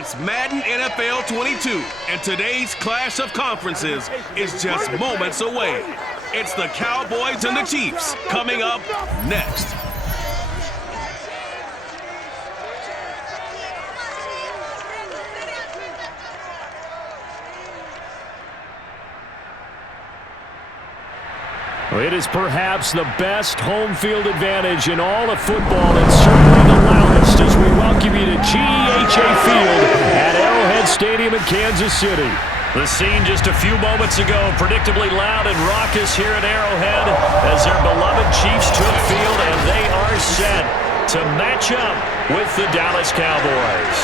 It's Madden NFL 22, and today's clash of conferences is just moments away. It's the Cowboys and the Chiefs coming up next. It is perhaps the best home field advantage in all of football, and certainly the loudest as we welcome you to GEHA Field at Arrowhead Stadium in Kansas City. The scene just a few moments ago, predictably loud and raucous here at Arrowhead as their beloved Chiefs took field, and they are set to match up with the Dallas Cowboys.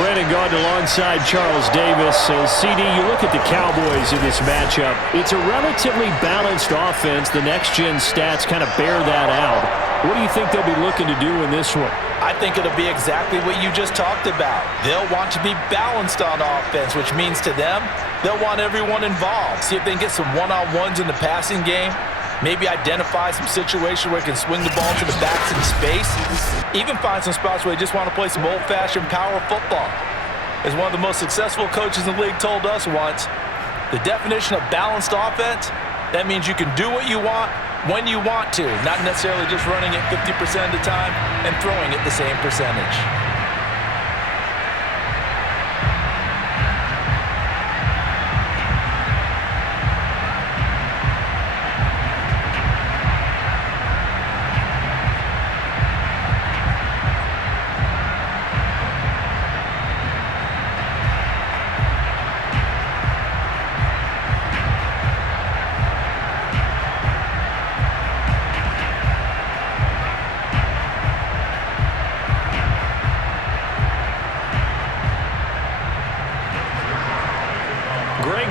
Brandon Gaudin alongside Charles Davis. CD, you look at the Cowboys in this matchup. It's a relatively balanced offense. The next-gen stats kind of bear that out. What do you think they'll be looking to do in this one? I think it'll be exactly what you just talked about. They'll want to be balanced on offense, which means to them, they'll want everyone involved. See if they can get some one-on-ones in the passing game. Maybe identify some situation where they can swing the ball to the backs in space. Even find some spots where they just want to play some old-fashioned power football. As one of the most successful coaches in the league told us once, the definition of balanced offense, that means you can do what you want when you want to, not necessarily just running it 50% of the time and throwing it the same percentage.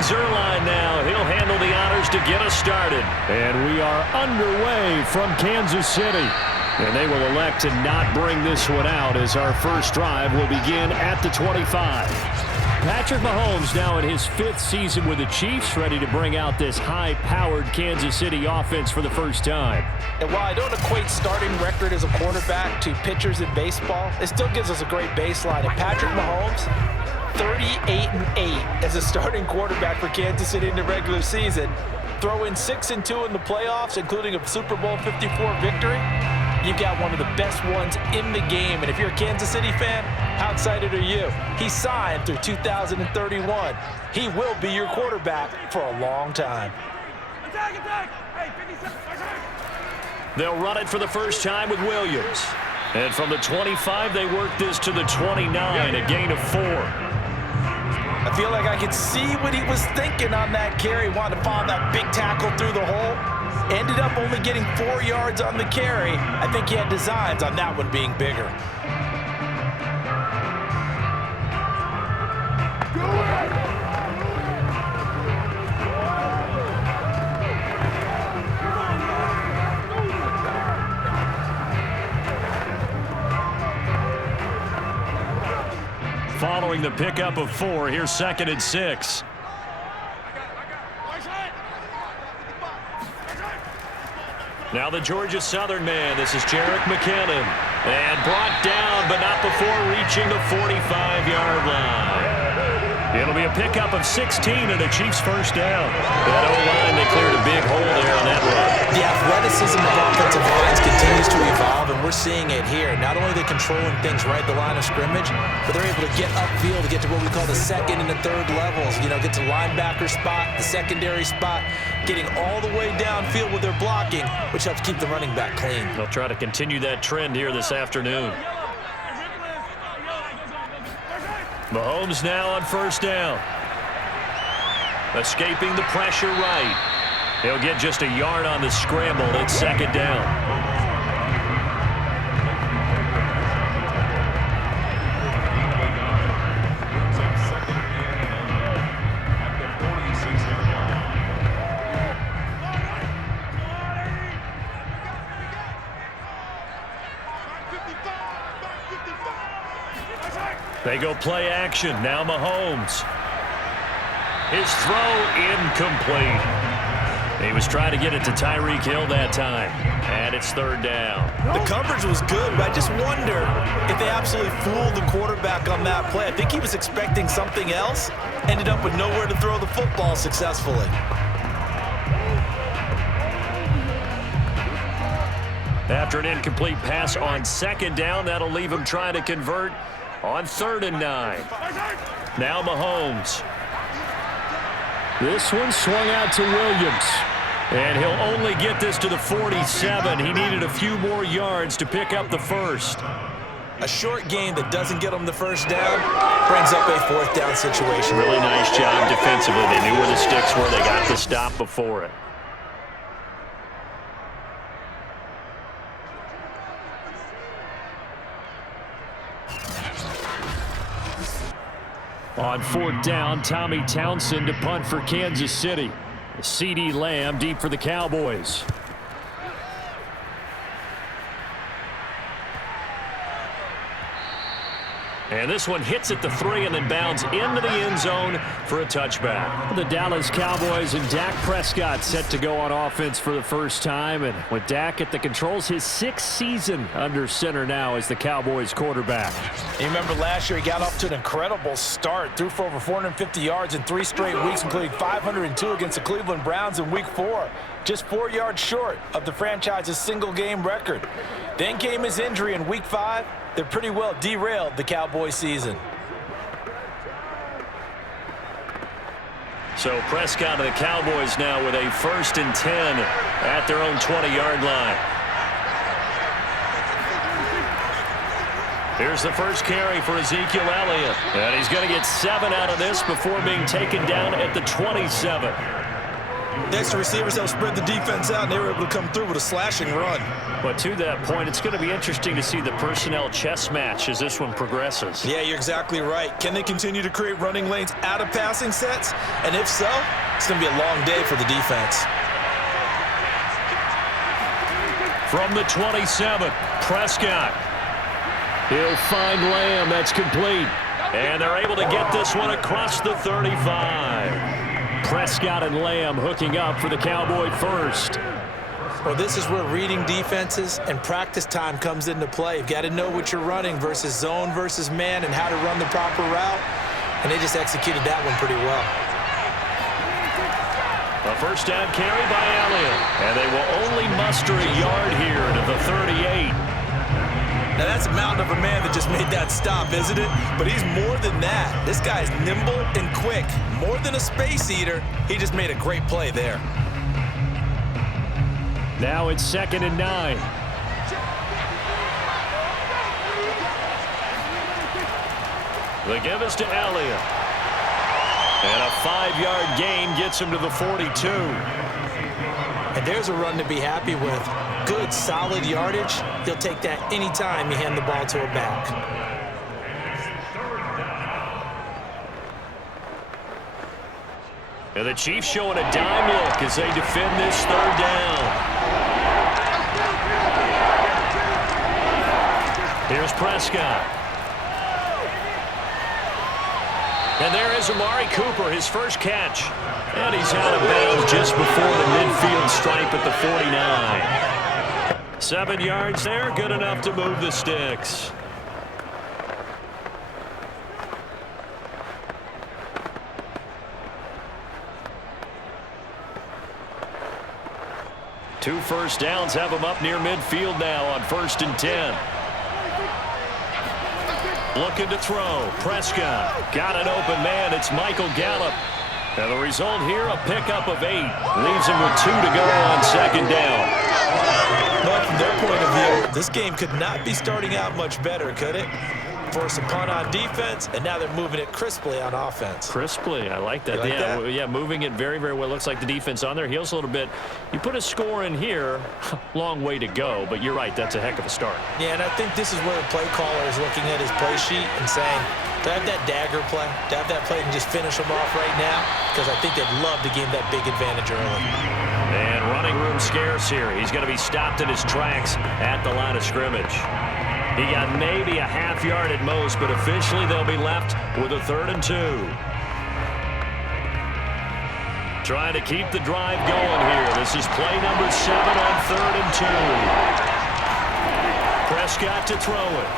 Zerline now. He'll handle the honors to get us started. And we are underway from Kansas City. And they will elect to not bring this one out as our first drive will begin at the 25. Patrick Mahomes now in his 5th season with the Chiefs, ready to bring out this high-powered Kansas City offense for the first time. And while I don't equate starting record as a quarterback to pitchers in baseball, it still gives us a great baseline. And Patrick Mahomes, 38-8 as a starting quarterback for Kansas City in the regular season. Throw in 6-2 in the playoffs, including a Super Bowl 54 victory. You've got one of the best ones in the game. And if you're a Kansas City fan, how excited are you? He signed through 2031. He will be your quarterback for a long time. They'll run it for the first time with Williams. And from the 25, they work this to the 29, a gain of 4. I feel like I could see what he was thinking on that carry. Wanted to find that big tackle through the hole. Ended up only getting 4 yards on the carry. I think he had designs on that one being bigger. Following the pickup of 4, here's 2nd and 6. Now the Georgia Southern man. This is Jerick McKinnon. And brought down, but not before reaching the 45-yard line. It'll be a pickup of 16 and a Chiefs first down. That O-line, they cleared a big hole there on that run. The athleticism of offensive lines continues to evolve, and we're seeing it here. Not only are they controlling things right at the line of scrimmage, but they're able to get upfield to get to what we call the 2nd and the 3rd levels. You know, get to linebacker spot, the secondary spot, getting all the way downfield with their blocking, which helps keep the running back clean. They'll try to continue that trend here this afternoon. Mahomes now on first down. Escaping the pressure right. He'll get just a yard on the scramble. It's 2nd down. They go play action. Now Mahomes. His throw incomplete. He was trying to get it to Tyreek Hill that time. And it's third down. The coverage was good, but I just wonder if they absolutely fooled the quarterback on that play. I think he was expecting something else, ended up with nowhere to throw the football successfully. After an incomplete pass on second down, that'll leave him trying to convert on 3rd and 9. Now Mahomes. This one swung out to Williams. And he'll only get this to the 47. He needed a few more yards to pick up the first. A short game that doesn't get them the first down brings up a 4th down situation. Really nice job defensively. They knew where the sticks were. They got the stop before it. On 4th down, Tommy Townsend to punt for Kansas City. CeeDee Lamb deep for the Cowboys. And this one hits at the 3 and then bounds into the end zone for a touchback. The Dallas Cowboys and Dak Prescott set to go on offense for the first time. And with Dak at the controls, his 6th season under center now as the Cowboys quarterback. You remember last year he got off to an incredible start. Threw for over 450 yards in 3 straight weeks, including 502 against the Cleveland Browns in Week 4. Just 4 yards short of the franchise's single-game record. Then came his injury in Week 5. That pretty well derailed the Cowboys season. So Prescott of the Cowboys now with a 1st and 10 at their own 20-yard line. Here's the first carry for Ezekiel Elliott. And he's going to get 7 out of this before being taken down at the 27. Next, the receivers helped spread the defense out, and they were able to come through with a slashing run. But to that point, it's going to be interesting to see the personnel chess match as this one progresses. Yeah, you're exactly right. Can they continue to create running lanes out of passing sets? And if so, it's going to be a long day for the defense. From the 27, Prescott. He'll find Lamb. That's complete. And they're able to get this one across the 35. Prescott and Lamb hooking up for the Cowboy first. Well, this is where reading defenses and practice time comes into play. You've got to know what you're running versus zone versus man and how to run the proper route. And they just executed that one pretty well. A first down carry by Elliott. And they will only muster a yard here to the 38. Now, that's a mountain of a man that just made that stop, isn't it? But he's more than that. This guy's nimble and quick. More than a space eater, he just made a great play there. Now it's 2nd and 9. The give is to Elliott. And a 5-yard gain gets him to the 42. And there's a run to be happy with. Good, solid yardage. You'll take that anytime you hand the ball to a back. And the Chiefs showing a dime look as they defend this 3rd down. Here's Prescott. And there is Amari Cooper, his first catch. And he's out of bounds just before the midfield stripe at the 49. 7 yards there, good enough to move the sticks. Two first downs have him up near midfield now on 1st and 10. Looking to throw. Prescott got an open man. It's Michael Gallup. And the result here, a pickup of 8. Leaves him with 2 to go on 2nd down. But from their point of view, this game could not be starting out much better, could it? Force a punt on defense, and now they're moving it crisply on offense. Crisply, I like that. Like that? Yeah, moving it very, very well. Looks like the defense on their heels a little bit. You put a score in here, long way to go, but you're right, that's a heck of a start. Yeah, and I think this is where the play caller is looking at his play sheet and saying, do I have that dagger play? Do I have that play and just finish them off right now? Because I think they'd love to gain that big advantage early. And running room scarce here. He's going to be stopped in his tracks at the line of scrimmage. He got maybe a half yard at most, but officially they'll be left with a 3rd and 2. Trying to keep the drive going here. This is play number 7 on 3rd and 2. Prescott to throw it.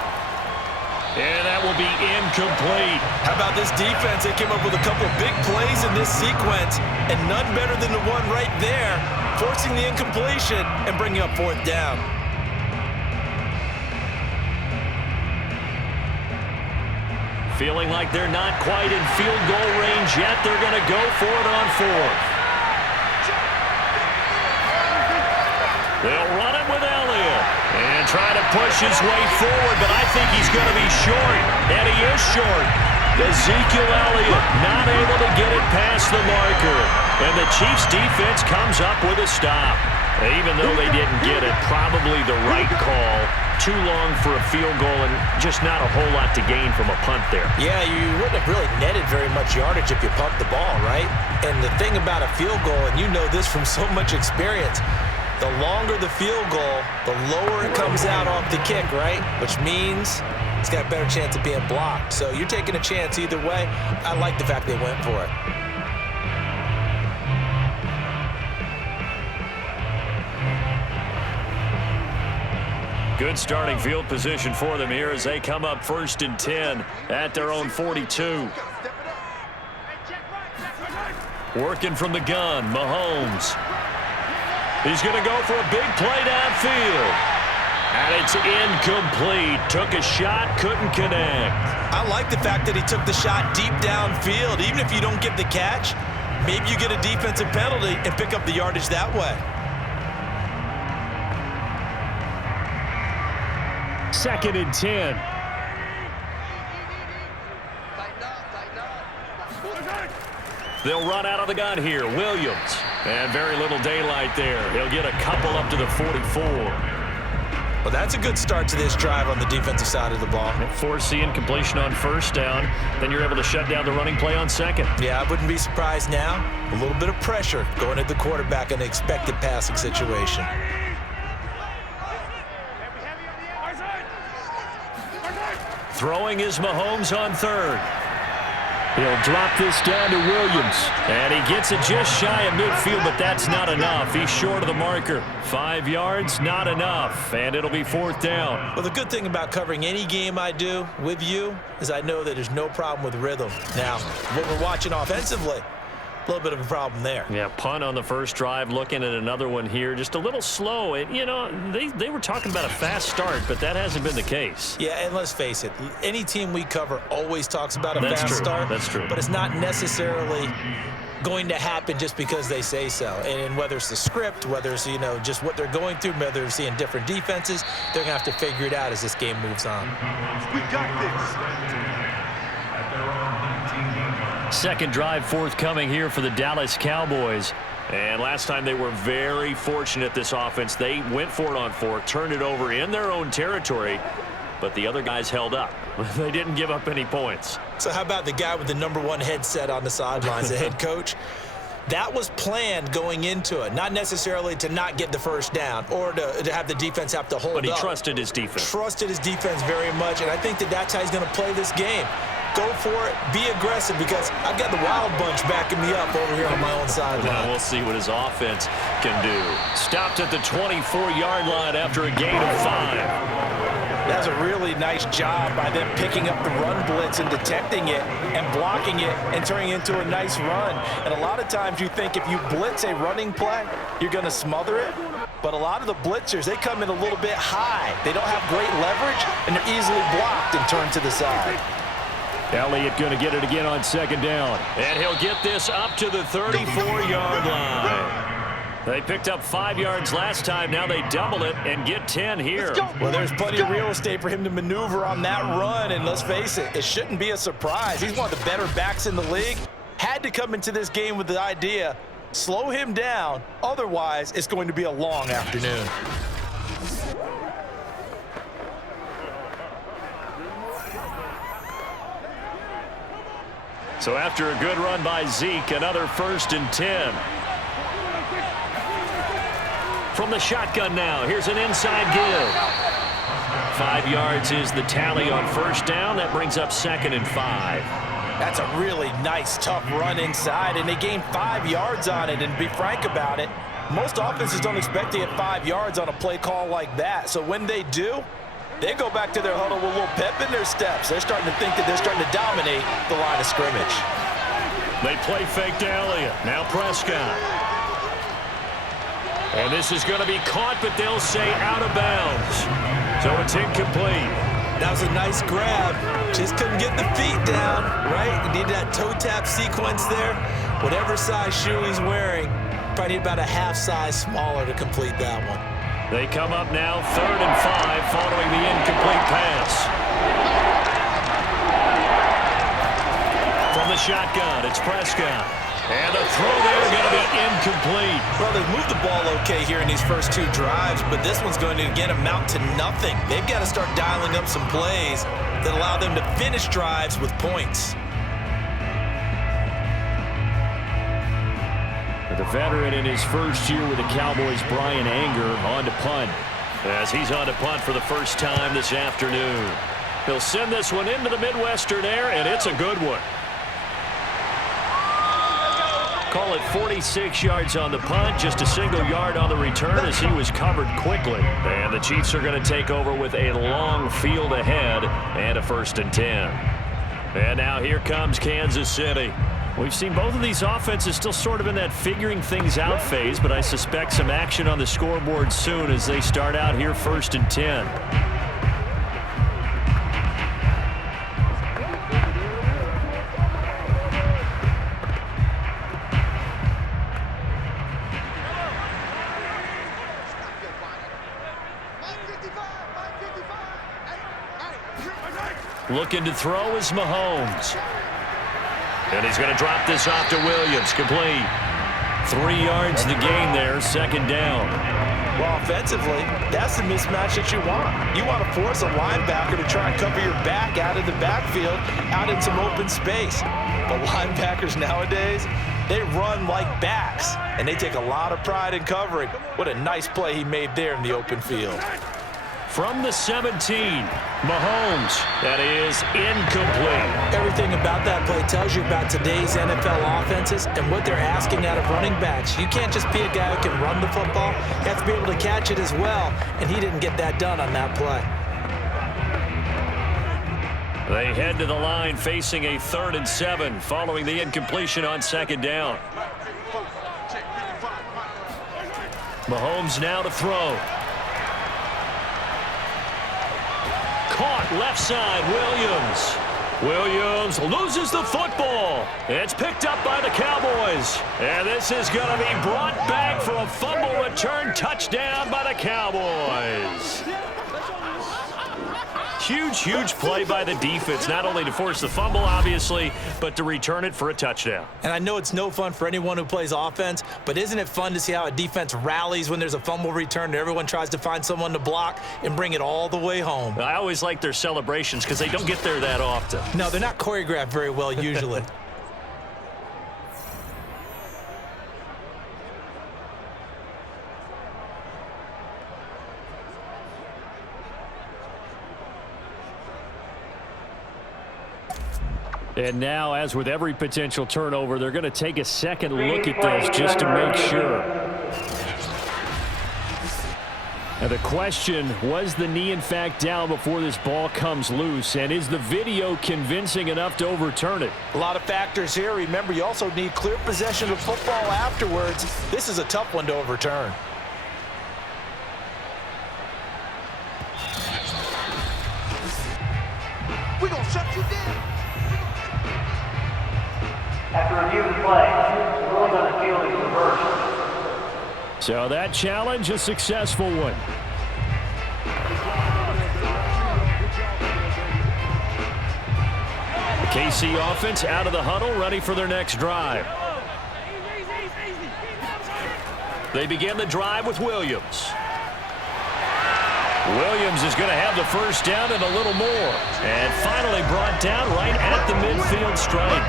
And that will be incomplete. How about this defense? They came up with a couple of big plays in this sequence, and none better than the one right there, forcing the incompletion and bringing up 4th down. Feeling like they're not quite in field goal range yet. They're going to go for it on 4th. They'll run it with Elliott and try to push his way forward, but I think he's going to be short, and he is short. Ezekiel Elliott not able to get it past the marker, and the Chiefs' defense comes up with a stop. Even though they didn't get it, probably the right call. Too long for a field goal and just not a whole lot to gain from a punt there. Yeah, you wouldn't have really netted very much yardage if you punt the ball, right? And the thing about a field goal, and you know this from so much experience, the longer the field goal, the lower it comes out off the kick, right? Which means it's got a better chance of being blocked. So you're taking a chance either way. I like the fact they went for it. Good starting field position for them here as they come up 1st and 10 at their own 42. Working from the gun, Mahomes. He's going to go for a big play downfield. And it's incomplete. Took a shot, couldn't connect. I like the fact that he took the shot deep downfield. Even if you don't get the catch, maybe you get a defensive penalty and pick up the yardage that way. 2nd and 10. They'll run out of the gun here. Williams. And very little daylight there. He'll get a couple up to the 44. Well, that's a good start to this drive on the defensive side of the ball. Force the incompletion on 1st down. Then you're able to shut down the running play on 2nd. Yeah, I wouldn't be surprised now. A little bit of pressure going at the quarterback in an expected passing situation. Throwing is Mahomes on 3rd. He'll drop this down to Williams. And he gets it just shy of midfield, but that's not enough. He's short of the marker. 5 yards, not enough. And it'll be 4th down. Well, the good thing about covering any game I do with you is I know that there's no problem with rhythm. Now, what we're watching offensively, a little bit of a problem there. Yeah, punt on the 1st drive, looking at another one here. Just a little slow. You know, they were talking about a fast start, but that hasn't been the case. Yeah, and let's face it, any team we cover always talks about a fast start. That's true. But it's not necessarily going to happen just because they say so. And whether it's the script, whether it's, you know, just what they're going through, whether they're seeing different defenses, they're going to have to figure it out as this game moves on. We got this. 2nd drive forthcoming here for the Dallas Cowboys. And last time they were very fortunate, this offense. They went for it on 4th, turned it over in their own territory, but the other guys held up. They didn't give up any points. So how about the guy with the #1 headset on the sidelines, the head coach? That was planned going into it, not necessarily to not get the 1st down or to have the defense have to hold up. But he trusted his defense. Trusted his defense very much, and I think that that's how he's going to play this game. Go for it, be aggressive, because I've got the Wild Bunch backing me up over here on my own sideline. Now we'll see what his offense can do. Stopped at the 24-yard line after a gain of 5. That's a really nice job by them picking up the run blitz and detecting it and blocking it and turning it into a nice run. And a lot of times you think if you blitz a running play, you're going to smother it. But a lot of the blitzers, they come in a little bit high. They don't have great leverage, and they're easily blocked and turned to the side. Elliott going to get it again on 2nd down. And he'll get this up to the 34-yard line. They picked up 5 yards last time. Now they double it and get 10 here. Well, there's plenty of real estate for him to maneuver on that run. And let's face it, it shouldn't be a surprise. He's one of the better backs in the league. Had to come into this game with the idea, slow him down. Otherwise, it's going to be a long afternoon. So after a good run by Zeke, another 1st and 10. From the shotgun now, here's an inside give. 5 yards is the tally on 1st down. That brings up 2nd and 5. That's a really nice, tough run inside, and they gained 5 yards on it. And to be frank about it, most offenses don't expect to get 5 yards on a play call like that. So when they do, they go back to their huddle with a little pep in their steps. They're starting to think that they're starting to dominate the line of scrimmage. They play fake to Elliott. Now Prescott. And this is going to be caught, but they'll say out of bounds. So it's incomplete. That was a nice grab. Just couldn't get the feet down, right? You need that toe tap sequence there. Whatever size shoe he's wearing, probably need about a half size smaller to complete that one. They come up now 3rd and 5 following the incomplete pass. From the shotgun, it's Prescott. And the throw there going to be incomplete. Well, they've moved the ball okay here in these first 2 drives, but this one's going to, again, amount to nothing. They've got to start dialing up some plays that allow them to finish drives with points. The veteran in his first year with the Cowboys, Brian Anger, on to punt. As he's on to punt for the first time this afternoon. He'll send this one into the Midwestern air, and it's a good one. Call it 46 yards on the punt, just a single yard on the return as he was covered quickly. And the Chiefs are going to take over with a long field ahead and a 1st and 10. And now here comes Kansas City. We've seen both of these offenses still sort of in that figuring things out phase, but I suspect some action on the scoreboard soon as they start out here 1st and 10. Looking to throw is Mahomes. And he's going to drop this off to Williams. Complete. 3 yards to gain there, 2nd down. Well, offensively, that's the mismatch that you want. You want to force a linebacker to try and cover your back out of the backfield, out in some open space. But linebackers nowadays, they run like backs, and they take a lot of pride in covering. What a nice play he made there in the open field. From the 17, Mahomes. That is incomplete. Everything about that play tells you about today's NFL offenses and what they're asking out of running backs. You can't just be a guy who can run the football. You have to be able to catch it as well, and he didn't get that done on that play. They head to the line facing a 3rd and 7 following the incompletion on 2nd down. Mahomes now to throw. Caught left side, Williams. Williams loses the football. It's picked up by the Cowboys. And this is going to be brought back for a fumble return touchdown by the Cowboys. Huge play by the defense, not only to force the fumble, obviously, but to return it for a touchdown. And I know it's no fun for anyone who plays offense, but isn't it fun to see how a defense rallies when there's a fumble return and everyone tries to find someone to block and bring it all the way home? I always like their celebrations because they don't get there that often. No, they're not choreographed very well usually. And now, as with every potential turnover, they're going to take a second look at this just to make sure. Now the question, was the knee in fact down before this ball comes loose? And is the video convincing enough to overturn it? A lot of factors here. Remember, you also need clear possession of football afterwards. This is a tough one to overturn. We're going to shut you down. After review of the play, the ruling on the field is reversed. So that challenge, a successful one. The KC offense out of the huddle, ready for their next drive. They begin the drive with Williams. Williams is going to have the first down and a little more. And finally brought down right at the midfield stripe.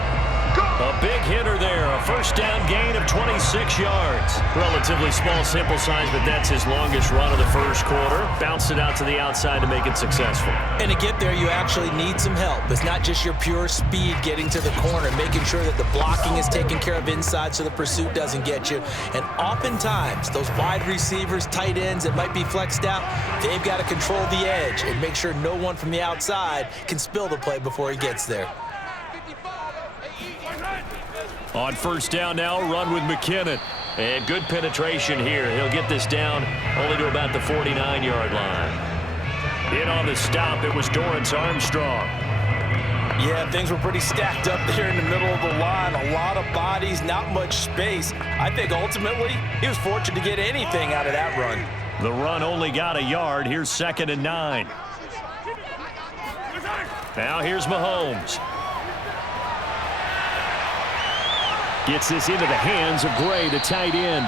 Go! A big hitter there, a first down gain of 26 yards. Relatively small sample size, but that's his longest run of the first quarter. Bounced it out to the outside to make it successful. And to get there, you actually need some help. It's not just your pure speed getting to the corner, making sure that the blocking is taken care of inside so the pursuit doesn't get you. And oftentimes, those wide receivers, tight ends that might be flexed out, they've got to control the edge and make sure no one from the outside can spill the play before he gets there. On first down now, run with McKinnon. And good penetration here. He'll get this down only to about the 49-yard line. In on the stop, it was Dorrance Armstrong. Yeah, things were pretty stacked up there in the middle of the line. A lot of bodies, not much space. I think ultimately he was fortunate to get anything out of that run. The run only got a yard. Here's 2nd and 9. Now here's Mahomes. Gets this into the hands of Gray, the tight end.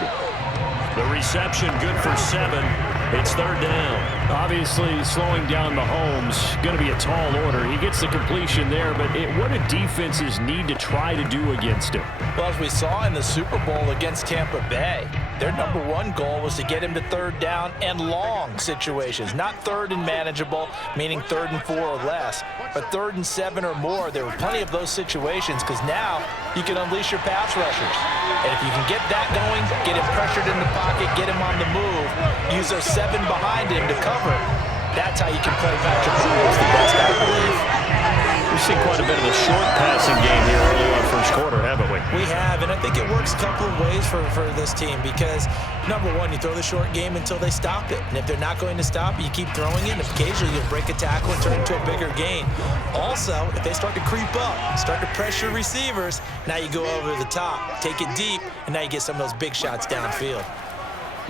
The reception good for 7. It's 3rd down. Obviously, slowing down Mahomes, going to be a tall order. He gets the completion there, but what do defenses need to try to do against him? Well, as we saw in the Super Bowl against Tampa Bay, their number one goal was to get him to 3rd down and long situations. Not 3rd and manageable, meaning 3rd and 4 or less, but 3rd and 7 or more. There were plenty of those situations because now you can unleash your pass rushers. And if you can get that going, get him pressured in the pocket, get him on the move, use those 7 behind him to cover, that's how you can play Patrick Mahomes the best, I believe. We've seen quite a bit of a short passing game here early on first quarter, haven't we? We have, and I think it works a couple of ways for this team because, number one, you throw the short game until they stop it. And if they're not going to stop it, you keep throwing it, and occasionally you'll break a tackle and turn it into a bigger gain. Also, if they start to creep up, start to pressure receivers, now you go over the top, take it deep, and now you get some of those big shots downfield.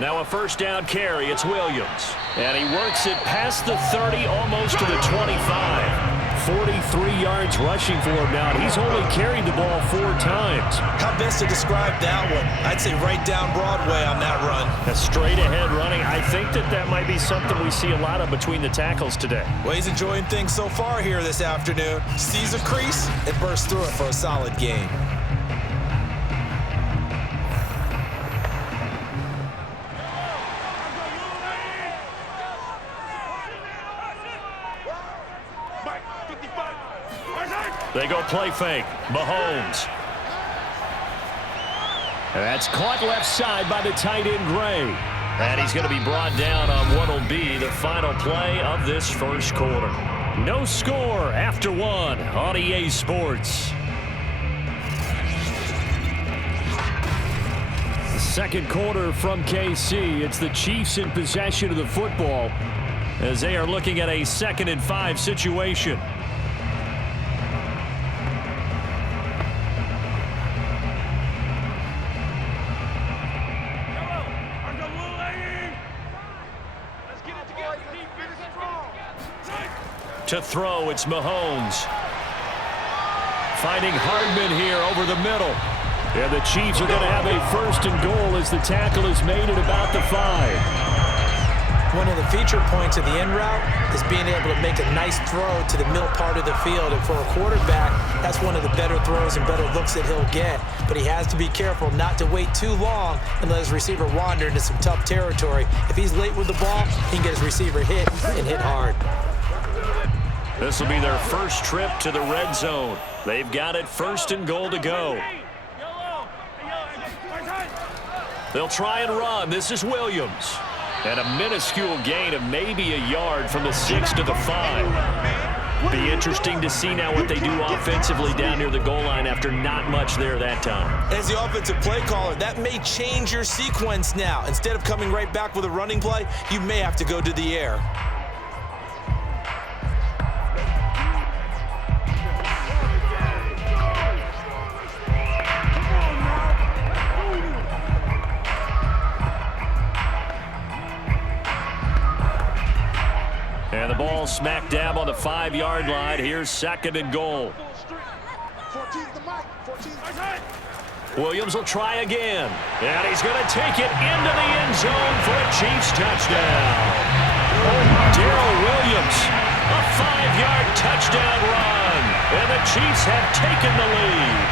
Now a first down carry, it's Williams. And he works it past the 30, almost to the 25. 43 yards rushing for him now. He's only carried the ball 4 times. How best to describe that one? I'd say right down Broadway on that run. A straight ahead running. I think that might be something we see a lot of between the tackles today. Well, he's enjoying things so far here this afternoon. Sees a crease and bursts through it for a solid gain. They go play fake. Mahomes. And that's caught left side by the tight end Gray. And he's going to be brought down on what will be the final play of this first quarter. No score after 1 on EA Sports. The second quarter from KC. It's the Chiefs in possession of the football as they are looking at a 2nd and 5 situation. To throw, it's Mahomes. Finding Hardman here over the middle. And the Chiefs are going to have a 1st and goal as the tackle is made at about the 5. One of the feature points of the in route is being able to make a nice throw to the middle part of the field. And for a quarterback, that's one of the better throws and better looks that he'll get. But he has to be careful not to wait too long and let his receiver wander into some tough territory. If he's late with the ball, he can get his receiver hit and hit hard. This will be their first trip to the red zone. They've got it 1st and goal to go. They'll try and run. This is Williams. And a minuscule gain of maybe a yard from the 6 to the 5. Be interesting to see now what they do offensively down near the goal line after not much there that time. As the offensive play caller, that may change your sequence now. Instead of coming right back with a running play, you may have to go to the air. And the ball smack dab on the 5-yard line. Here's 2nd and goal. Williams will try again. And he's going to take it into the end zone for a Chiefs touchdown. Darrell Williams, a 5-yard touchdown run. And the Chiefs have taken the lead.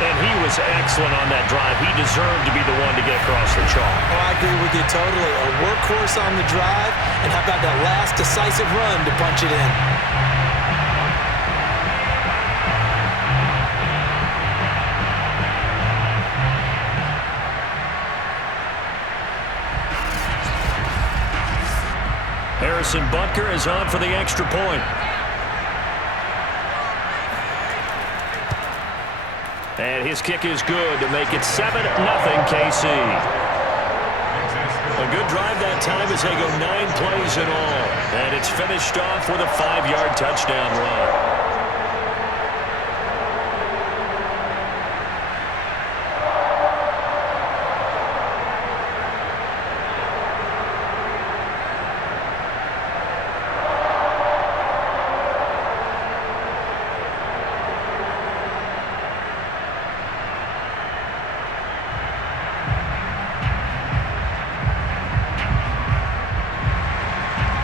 And he was excellent on that drive. He deserved to be the one to get across the chalk. Oh, I agree with you totally. A workhorse on the drive, and how about that last decisive run to punch it in? Harrison Butker is on for the extra point. And his kick is good to make it 7-0 KC. A good drive that time as they go 9 plays in all. And it's finished off with a 5-yard touchdown run.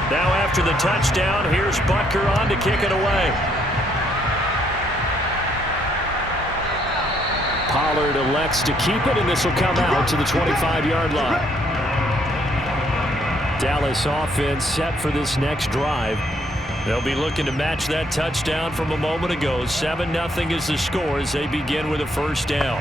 Now after the touchdown, here's Butker on to kick it away. Pollard elects to keep it, and this will come out to the 25-yard line. Dallas offense set for this next drive. They'll be looking to match that touchdown from a moment ago. 7-0 is the score as they begin with a first down.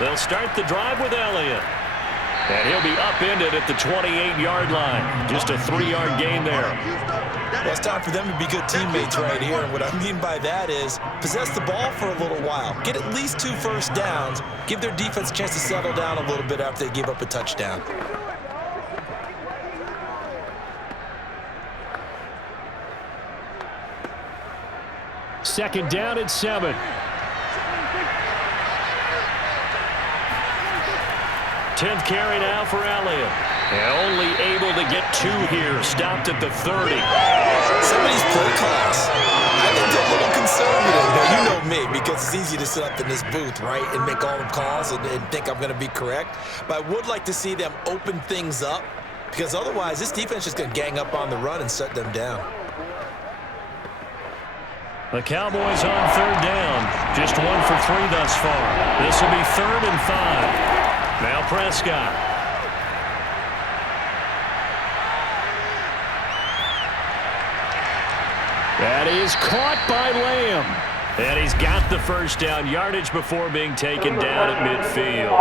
They'll start the drive with Elliott. And he'll be upended at the 28-yard line. Just a 3-yard gain there. Well, it's time for them to be good teammates right here. And what I mean by that is possess the ball for a little while. Get at least 2 first downs. Give their defense a chance to settle down a little bit after they give up a touchdown. Second down at 7. 10th carry now for Elliott. And only able to get 2 here. Stopped at the 30. Some of these play calls, I think they're a little conservative. Now, you know me, because it's easy to sit up in this booth, right, and make all the calls and think I'm going to be correct. But I would like to see them open things up, because otherwise this defense is going to gang up on the run and shut them down. The Cowboys on 3rd down. Just 1 for 3 thus far. This will be 3rd and 5. Now Prescott. That is caught by Lamb. And he's got the first down yardage before being taken down at midfield.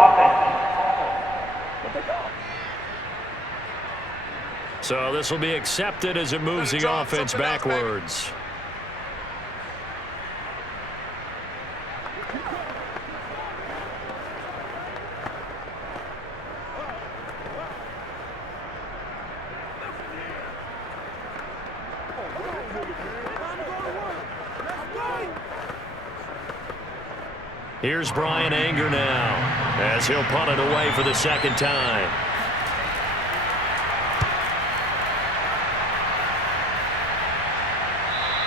So this will be accepted as it moves the offense backwards. Here's Brian Anger now as he'll punt it away for the 2nd time.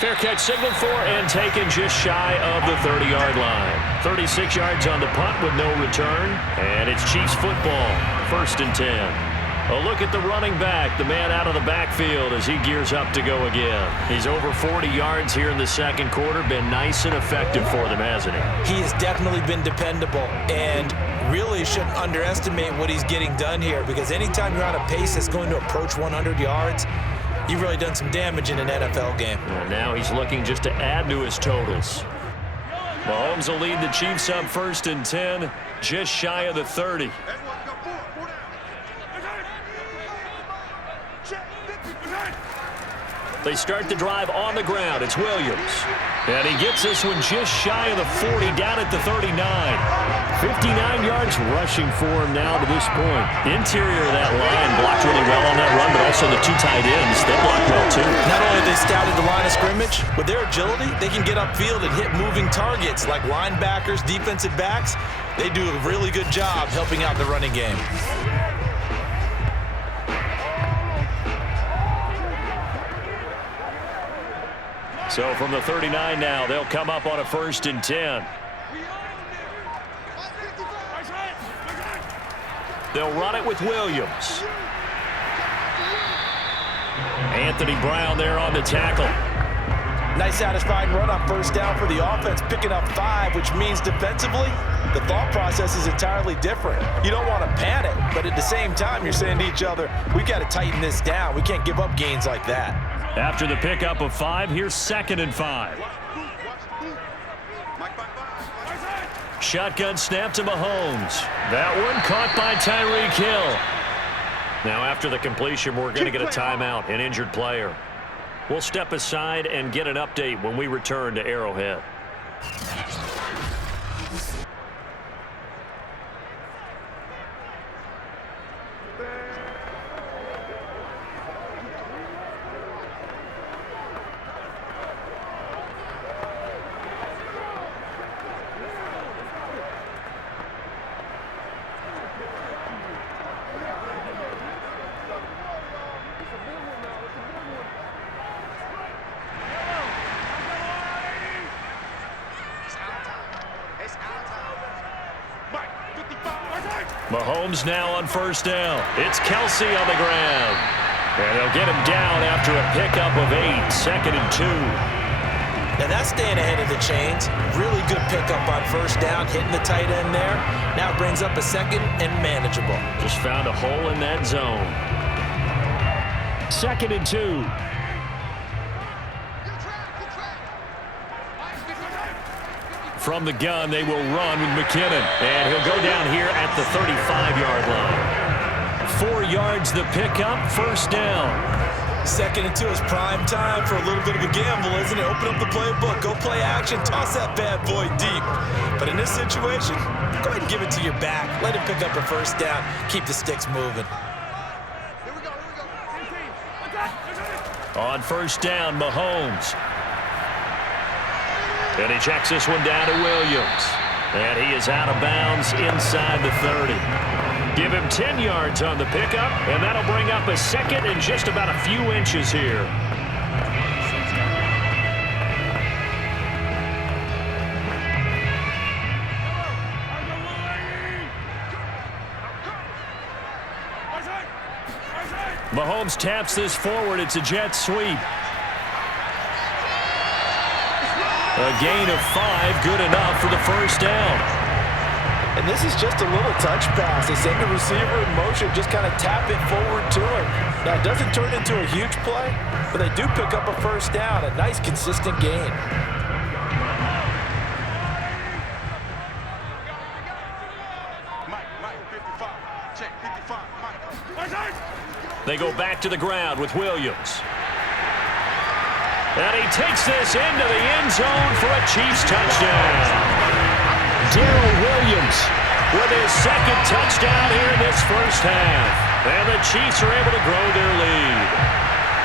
Fair catch signaled for and taken just shy of the 30-yard line. 36 yards on the punt with no return. And it's Chiefs football, 1st and 10. A look at the running back, the man out of the backfield as he gears up to go again. He's over 40 yards here in the 2nd quarter. Been nice and effective for them, hasn't he? He has definitely been dependable, and really shouldn't underestimate what he's getting done here, because anytime you're on a pace that's going to approach 100 yards, you've really done some damage in an NFL game. And now he's looking just to add to his totals. Mahomes will lead the Chiefs up 1st and 10, just shy of the 30. They start the drive on the ground. It's Williams. And he gets this one just shy of the 40, down at the 39. 59 yards rushing for him now to this point. Interior of that line blocked really well on that run, but also the 2 tight ends, they blocked well too. Not only they scouted the line of scrimmage, with their agility, they can get upfield and hit moving targets like linebackers, defensive backs. They do a really good job helping out the running game. So from the 39 now, they'll come up on a 1st and 10. They'll run it with Williams. Anthony Brown there on the tackle. Nice satisfying run on 1st down for the offense, picking up 5, which means defensively, the thought process is entirely different. You don't want to panic, but at the same time, you're saying to each other, we got to tighten this down. We can't give up gains like that. After the pickup of 5, here's 2nd and 5. Shotgun snap to Mahomes. That one caught by Tyreek Hill. Now after the completion, we're going to get a timeout, an injured player. We'll step aside and get an update when we return to Arrowhead. Mahomes now on 1st down. It's Kelsey on the ground. And they'll get him down after a pickup of 8, 2nd and 2. Now that's staying ahead of the chains. Really good pickup on 1st down, hitting the tight end there. Now brings up a 2nd and manageable. Just found a hole in that zone. 2nd and 2. From the gun, they will run with McKinnon. And he'll go down here at the 35-yard line. 4 yards the pickup, 1st down. 2nd and 2 is prime time for a little bit of a gamble, isn't it? Open up the playbook, go play action, toss that bad boy deep. But in this situation, go ahead and give it to your back. Let him pick up a 1st down. Keep the sticks moving. On 1st down, Mahomes. And he checks this one down to Williams. And he is out of bounds inside the 30. Give him 10 yards on the pickup, and that'll bring up a 2nd and just about a few inches here. Mahomes taps this forward. It's a jet sweep. A gain of 5, good enough for the 1st down. And this is just a little touch pass. They send the receiver in motion, just kind of tap it forward to him. Now, it doesn't turn into a huge play, but they do pick up a 1st down, a nice, consistent gain. They go back to the ground with Williams. And he takes this into the end zone for a Chiefs touchdown. Darrell Williams with his 2nd touchdown here in this 1st half. And the Chiefs are able to grow their lead.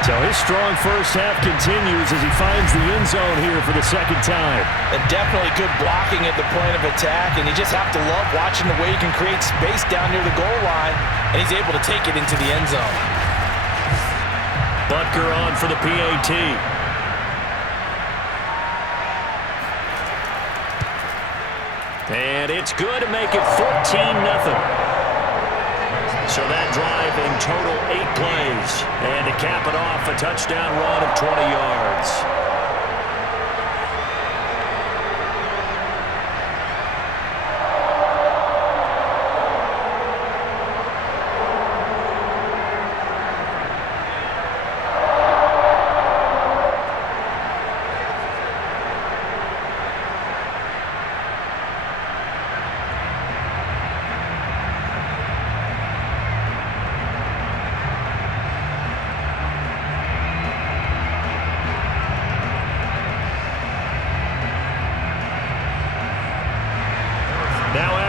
So his strong 1st half continues as he finds the end zone here for the 2nd time. And definitely good blocking at the point of attack, and you just have to love watching the way he can create space down near the goal line, and he's able to take it into the end zone. Butker on for the PAT. And it's good to make it 14-0. So that drive in total 8 plays. And to cap it off, a touchdown run of 20 yards.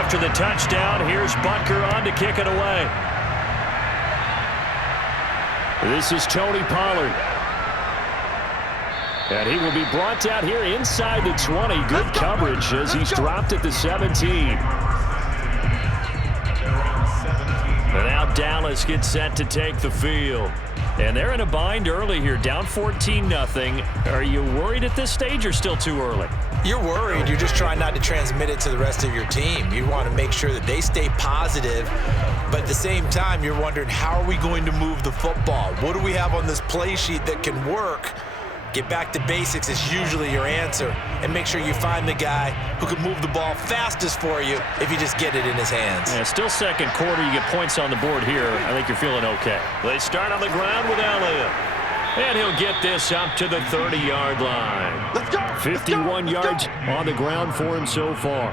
After the touchdown, here's Butker on to kick it away. This is Tony Pollard. And he will be brought down here inside the 20. Good coverage as he's dropped at the 17. And now Dallas gets set to take the field. And they're in a bind early here, down 14-0. Are you worried at this stage or still too early? You're worried. You're just trying not to transmit it to the rest of your team. You want to make sure that they stay positive, but at the same time, you're wondering, how are we going to move the football? What do we have on this play sheet that can work? Get back to basics is usually your answer, and make sure you find the guy who can move the ball fastest for you if you just get it in his hands. Yeah, still second quarter. You get points on the board here. I think you're feeling okay. They start on the ground with Elliott. And he'll get this up to the 30-yard line. Let's go. 51 yards on the ground for him so far.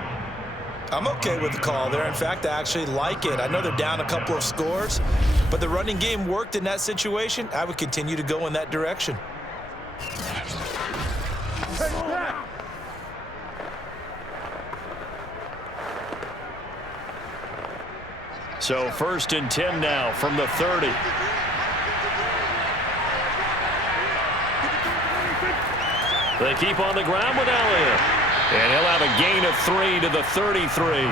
I'm okay with the call there. In fact, I actually like it. I know they're down a couple of scores, but the running game worked in that situation. I would continue to go in that direction. So 1st and 10 now from the 30. They keep on the ground with Elliott. And he'll have a gain of 3 to the 33.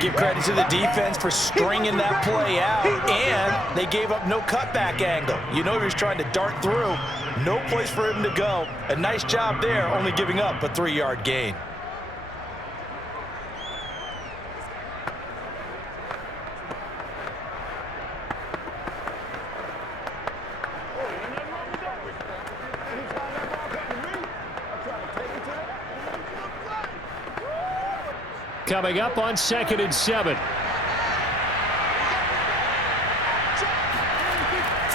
Give credit to the defense for stringing that play out, and they gave up no cutback angle. You know he was trying to dart through. No place for him to go. A nice job there, only giving up a 3-yard gain. Coming up on 2nd and 7.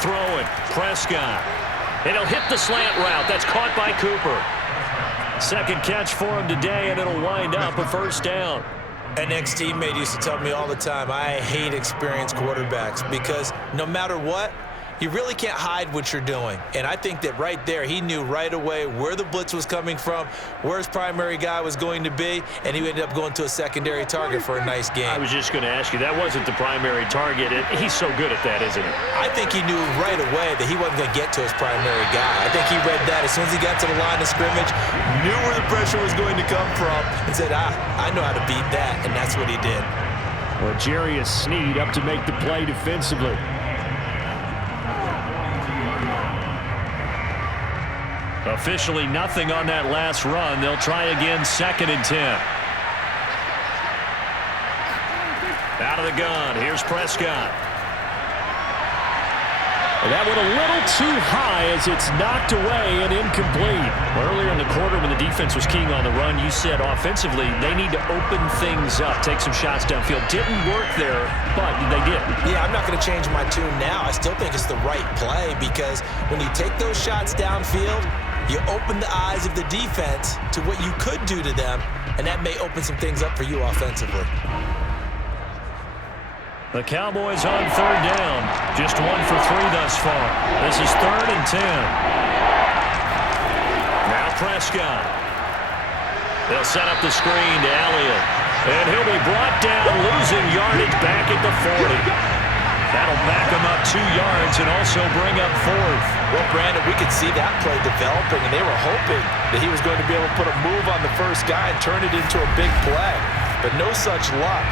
Throwing, Prescott. And he'll hit the slant route. That's caught by Cooper. Second catch for him today, and it'll wind up a 1st down. An ex-teammate used to tell me all the time, I hate experienced quarterbacks because no matter what, you really can't hide what you're doing. And I think that right there, he knew right away where the blitz was coming from, where his primary guy was going to be, and he ended up going to a secondary target for a nice game. I was just going to ask you, that wasn't the primary target. He's so good at that, isn't he? I think he knew right away that he wasn't going to get to his primary guy. I think he read that as soon as he got to the line of scrimmage, knew where the pressure was going to come from, and said, I know how to beat that, and that's what he did. Well, Jarius Sneed up to make the play defensively. Officially nothing on that last run. They'll try again, 2nd and 10. Out of the gun. Here's Prescott. And that went a little too high as it's knocked away and incomplete. Earlier in the quarter when the defense was keying on the run, you said offensively they need to open things up, take some shots downfield. Didn't work there, but they did. Yeah, I'm not going to change my tune now. I still think it's the right play because when you take those shots downfield, you open the eyes of the defense to what you could do to them, and that may open some things up for you offensively. The Cowboys on 3rd down. Just 1 for 3 thus far. This is 3rd and 10. Now Prescott. They'll set up the screen to Elliott. And he'll be brought down, losing yardage back at the 40. That'll back him up 2 yards and also bring up 4th. Well, Brandon, we could see that play developing, and they were hoping that he was going to be able to put a move on the first guy and turn it into a big play. But no such luck.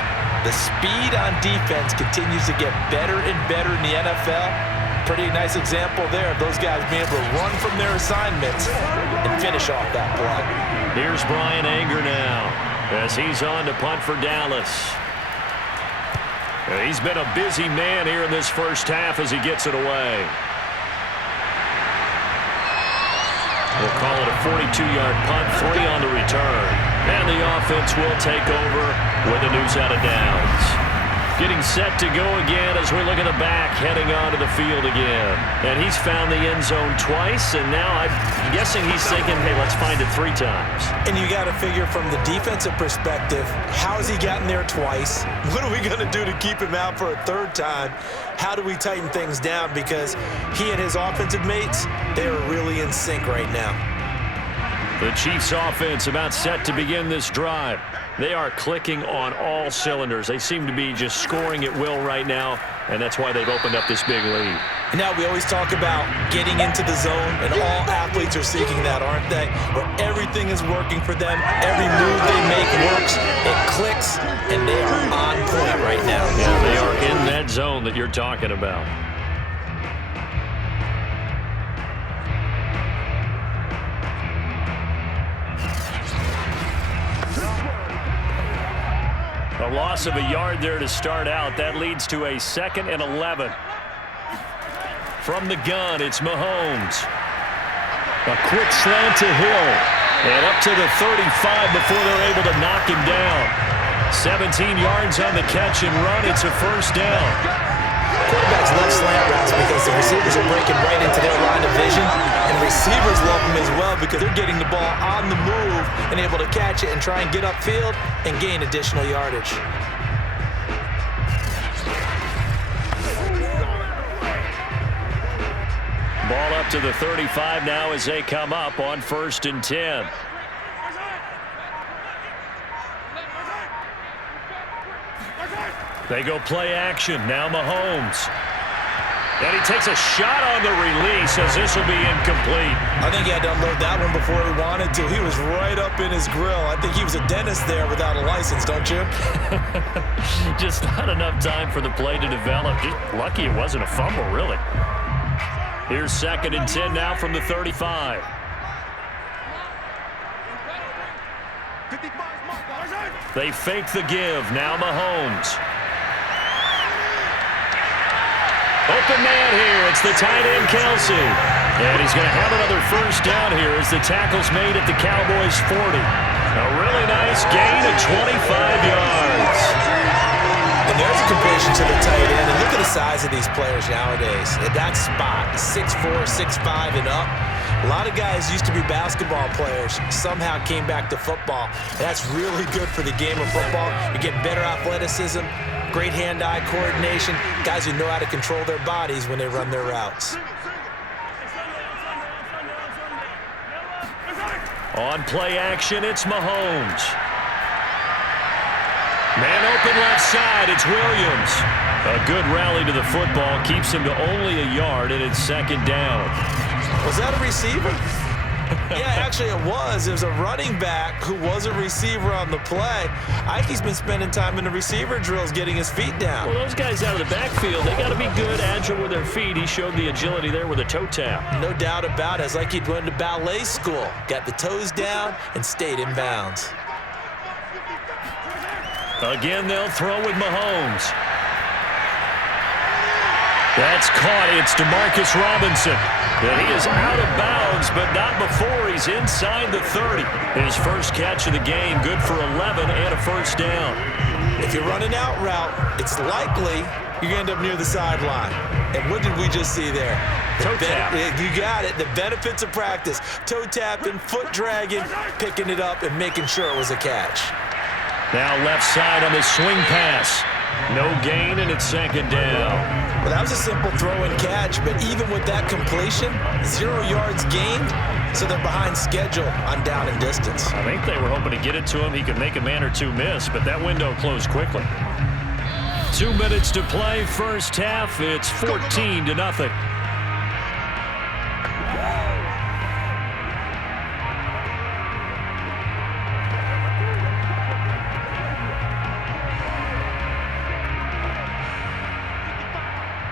The speed on defense continues to get better and better in the NFL. Pretty nice example there of those guys being able to run from their assignments and finish off that play. Here's Brian Anger now as he's on to punt for Dallas. He's been a busy man here in this first half as he gets it away. We'll call it a 42-yard punt, 3 on the return. And the offense will take over with the news out of downs. Getting set to go again as we look at the back, heading onto the field again. And he's found the end zone twice, and now I'm guessing he's thinking, hey, let's find it 3 times. And you got to figure from the defensive perspective, how's he gotten there twice? What are we going to do to keep him out for a 3rd time? How do we tighten things down? Because he and his offensive mates, they are really in sync right now. The Chiefs offense about set to begin this drive. They are clicking on all cylinders. They seem to be just scoring at will right now, and that's why they've opened up this big lead. Now, we always talk about getting into the zone, and all athletes are seeking that, aren't they? Where everything is working for them. Every move they make works. It clicks, and they are on point right now. Yeah, they are in that zone that you're talking about. A loss of a yard there to start out. That leads to a 2nd and 11. From the gun, it's Mahomes. A quick slant to Hill. And up to the 35 before they're able to knock him down. 17 yards on the catch and run. It's a first down. Quarterbacks love slant routes because the receivers are breaking right into their line of vision, and receivers love them as well because they're getting the ball on the move and able to catch it and try and get upfield and gain additional yardage. Ball up to the 35 now as they come up on 1st and 10. They go play action. Now Mahomes. And he takes a shot on the release as this will be incomplete. I think he had to unload that one before he wanted to. He was right up in his grill. I think he was a dentist there without a license, don't you? Just not enough time for the play to develop. Just lucky it wasn't a fumble, really. Here's 2nd and 10 now from the 35. They fake the give. Now Mahomes. Open man here. It's the tight end, Kelsey. And he's going to have another first down here as the tackle's made at the Cowboys' 40. A really nice gain of 25 yards. And there's a completion to the tight end. And look at the size of these players nowadays. At that spot, 6'4", 6'5", and up. A lot of guys used to be basketball players, somehow came back to football. And that's really good for the game of football. You get better athleticism, great hand-eye coordination, guys who know how to control their bodies when they run their routes. On play action, it's Mahomes. Man open left side, it's Williams. A good rally to the football, keeps him to only a yard, and it's 2nd down. Was that a receiver? Yeah, actually it was. It was a running back who was a receiver on the play. I think he's been spending time in the receiver drills getting his feet down. Well, those guys out of the backfield, they got to be good, agile with their feet. He showed the agility there with a toe tap. No doubt about it. It's like he'd went to ballet school. Got the toes down and stayed in bounds. Again, they'll throw with Mahomes. That's caught. It's DeMarcus Robinson. And he is out of bounds, but not before he's inside the 30. His first catch of the game, good for 11 and a first down. If you're running out route, it's likely you're going to end up near the sideline. And what did we just see there? Toe tap. You got it. The benefits of practice. Toe tapping, foot dragging, picking it up, and making sure it was a catch. Now left side on the swing pass. No gain, and it's 2nd down. Well, that was a simple throw and catch, but even with that completion, 0 yards gained, so they're behind schedule on down and distance. I think they were hoping to get it to him. He could make a man or two miss, but that window closed quickly. 2 minutes to play, first half. It's 14-0.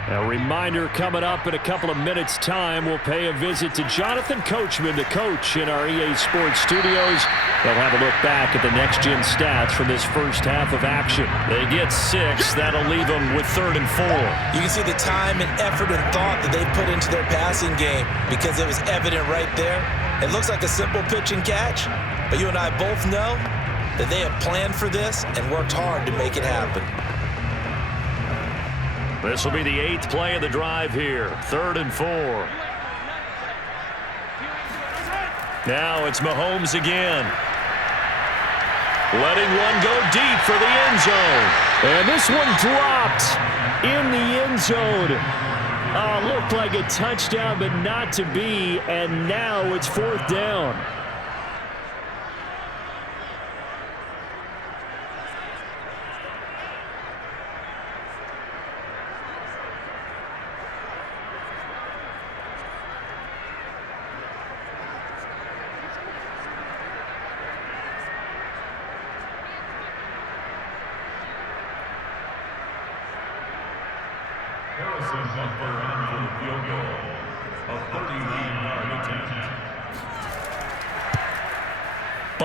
A reminder coming up in a couple of minutes' time. We'll pay a visit to Jonathan Coachman, the coach in our EA Sports studios. They'll have a look back at the next-gen stats from this first half of action. They get 6. That'll leave them with 3rd and 4. You can see the time and effort and thought that they put into their passing game because it was evident right there. It looks like a simple pitch and catch, but you and I both know that they have planned for this and worked hard to make it happen. This will be the 8th play of the drive here. 3rd and 4. Now it's Mahomes again. Letting one go deep for the end zone. And this one dropped in the end zone. Oh, looked like a touchdown, but not to be. And now it's 4th down.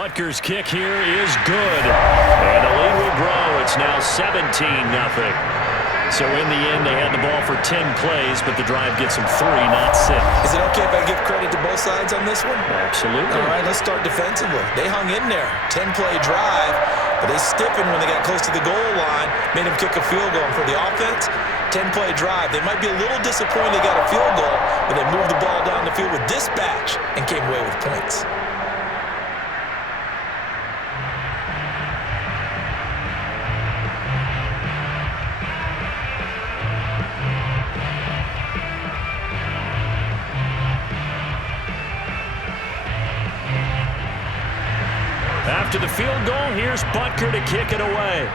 Butker's kick here is good. And the lead will grow. It's now 17-0. So in the end, they had the ball for 10 plays, but the drive gets them 3, not 6. Is it okay if I give credit to both sides on this one? Absolutely. All right, let's start defensively. They hung in there. 10-play drive, but they stiffened when they got close to the goal line, made them kick a field goal. And for the offense, 10-play drive. They might be a little disappointed they got a field goal, but they moved the ball down the field with dispatch and came away with points. After the field goal, here's Butker to kick it away.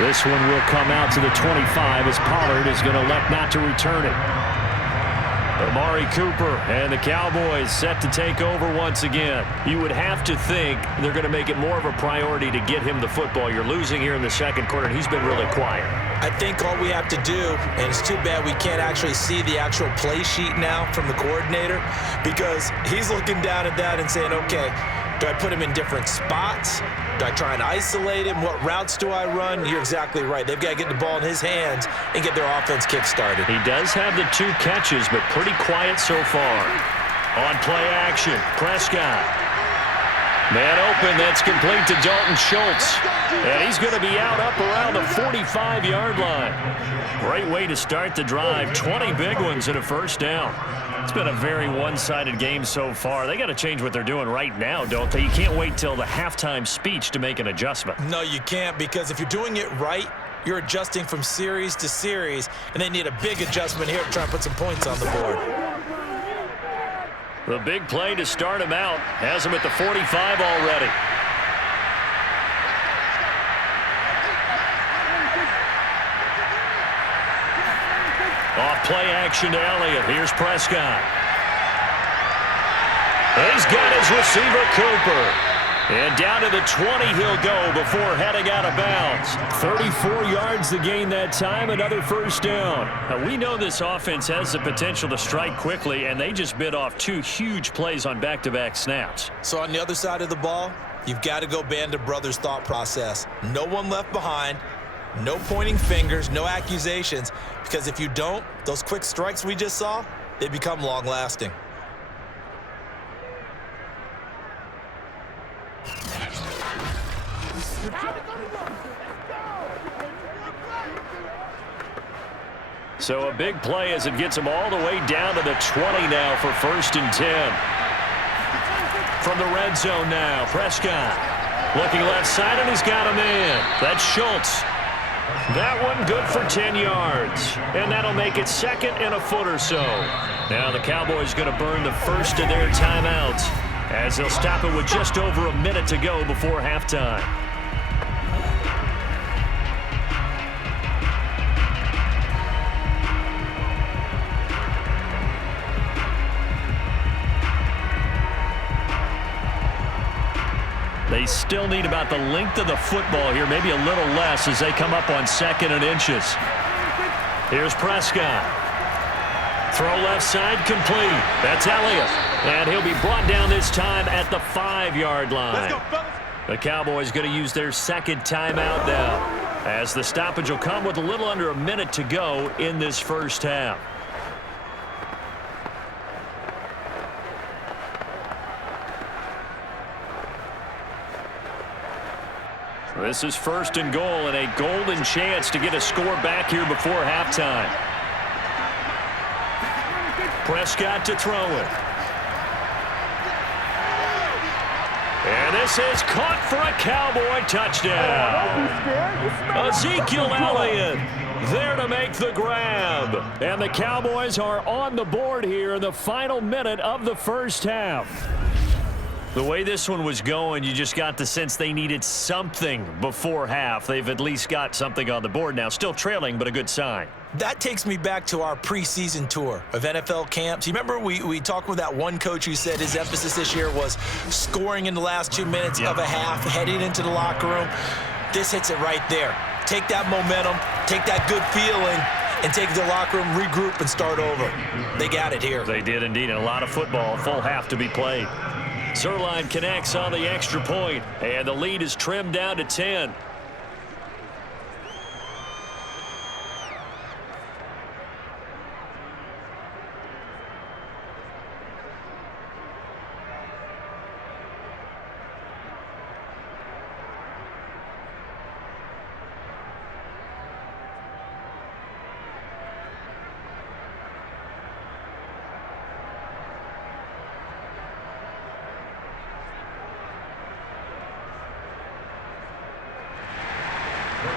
This one will come out to the 25 as Pollard is going to elect not to return it. Amari Cooper and the Cowboys set to take over once again. You would have to think they're going to make it more of a priority to get him the football. You're losing here in the second quarter, and he's been really quiet. I think all we have to do, and it's too bad we can't actually see the actual play sheet now from the coordinator, because he's looking down at that and saying, okay, do I put him in different spots? Do I try and isolate him? What routes do I run? You're exactly right. They've got to get the ball in his hands and get their offense kick-started. He does have the 2 catches, but pretty quiet so far. On play action, Prescott. Man open, that's complete to Dalton Schultz. And he's going to be out up around the 45-yard line. Great way to start the drive. 20 big ones and a first down. It's been a very one-sided game so far. They got to change what they're doing right now, don't they? You can't wait till the halftime speech to make an adjustment. No, you can't, because if you're doing it right, you're adjusting from series to series, and they need a big adjustment here to try and put some points on the board. The big play to start him out has him at the 45 already. Off play action to Elliott. Here's Prescott. He's got his receiver, Cooper. And down to the 20 he'll go before heading out of bounds. 34 yards to gain that time, another first down. Now, we know this offense has the potential to strike quickly, and they just bit off 2 huge plays on back-to-back snaps. So on the other side of the ball, you've got to go Band of Brothers thought process. No one left behind. No pointing fingers, no accusations, because if you don't, those quick strikes we just saw, they become long-lasting. So a big play as it gets them all the way down to the 20 now for 1st and 10. From the red zone now, Prescott looking left side, and he's got a man. That's Schultz. That one good for 10 yards. And that'll make it 2nd and a foot or so. Now the Cowboys going to burn the first of their timeouts as they'll stop it with just over a minute to go before halftime. They still need about the length of the football here, maybe a little less as they come up on 2nd and inches. Here's Prescott. Throw left side complete. That's Elliott. And he'll be brought down this time at the 5-yard line. The Cowboys going to use their 2nd timeout now, as the stoppage will come with a little under a minute to go in this first half. This is 1st and goal, and a golden chance to get a score back here before halftime. Prescott to throw it. And this is caught for a Cowboy touchdown. Ezekiel Elliott there to make the grab. And the Cowboys are on the board here in the final minute of the first half. The way this one was going, you just got the sense they needed something before half. They've at least got something on the board now. Still trailing, but a good sign. That takes me back to our preseason tour of NFL camps. You remember we talked with that one coach who said his emphasis this year was scoring in the last 2 minutes of a half, heading into the locker room. This hits it right there. Take that momentum, take that good feeling, and take it to the locker room, regroup, and start over. They got it here. They did indeed, and a lot of football, full half to be played. Zerline connects on the extra point, and the lead is trimmed down to 10.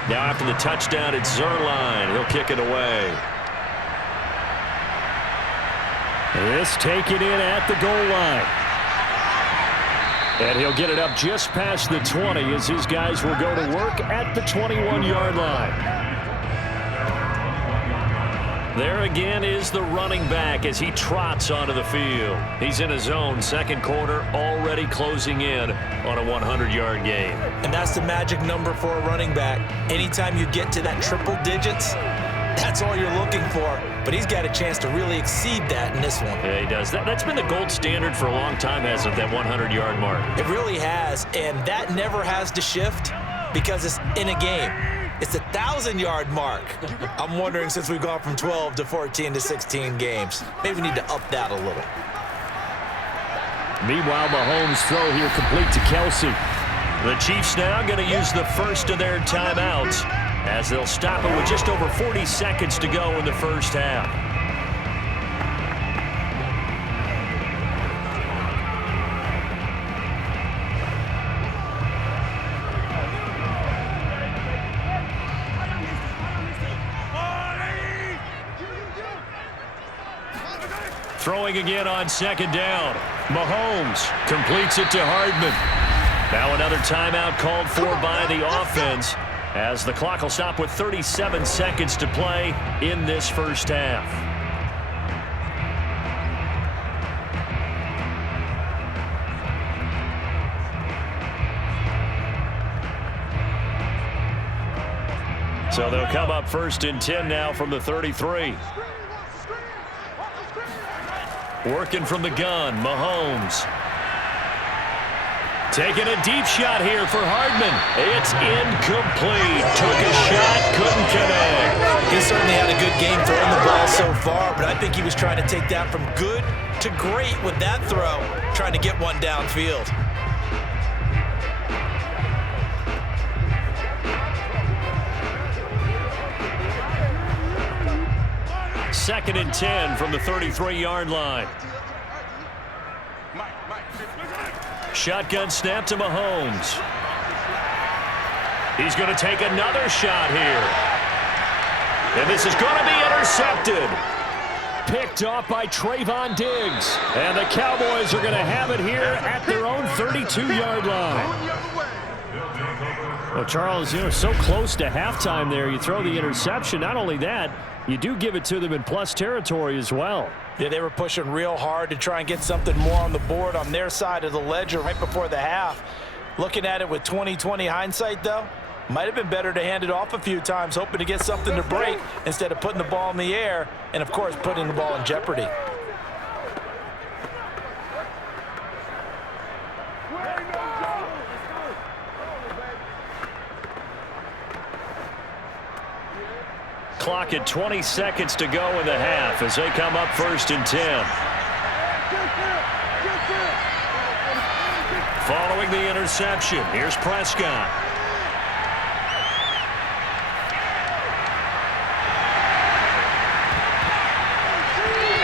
Now after the touchdown, it's Zerline. He'll kick it away. This taken in at the goal line. And he'll get it up just past the 20 as his guys will go to work at the 21-yard line. There again is the running back as he trots onto the field. He's in his own second quarter, already closing in on a 100-yard game. And that's the magic number for a running back. Anytime you get to that triple digits, that's all you're looking for. But he's got a chance to really exceed that in this one. Yeah, he does. That's been the gold standard for a long time, hasn't it, that 100-yard mark? It really has, and that never has to shift because it's in a game. It's the 1,000-yard mark. I'm wondering, since we've gone from 12 to 14 to 16 games, maybe we need to up that a little. Meanwhile, Mahomes' throw here complete to Kelsey. The Chiefs now going to use the first of their timeouts as they'll stop it with just over 40 seconds to go in the first half. Throwing again on second down. Mahomes completes it to Hardman. Now another timeout called for by the offense as the clock will stop with 37 seconds to play in this first half. So they'll come up first and 10 now from the 33. Working from the gun, Mahomes. Taking a deep shot here for Hardman. It's incomplete. Took a shot, couldn't connect. He certainly had a good game throwing the ball so far, but I think he was trying to take that from good to great with that throw, trying to get one downfield. Second and 10 from the 33-yard line. Shotgun snap to Mahomes. He's going to take another shot here. And this is going to be intercepted. Picked off by Trayvon Diggs. And the Cowboys are going to have it here at their own 32-yard line. Well, Charles, so close to halftime there. You throw the interception. Not only that, you do give it to them in plus territory as well. Yeah, they were pushing real hard to try and get something more on the board on their side of the ledger right before the half. Looking at it with 20/20 hindsight, though, might have been better to hand it off a few times, hoping to get something to break instead of putting the ball in the air and, of course, putting the ball in jeopardy. Clock at 20 seconds to go in the half as they come up first and 10. Following the interception, here's Prescott.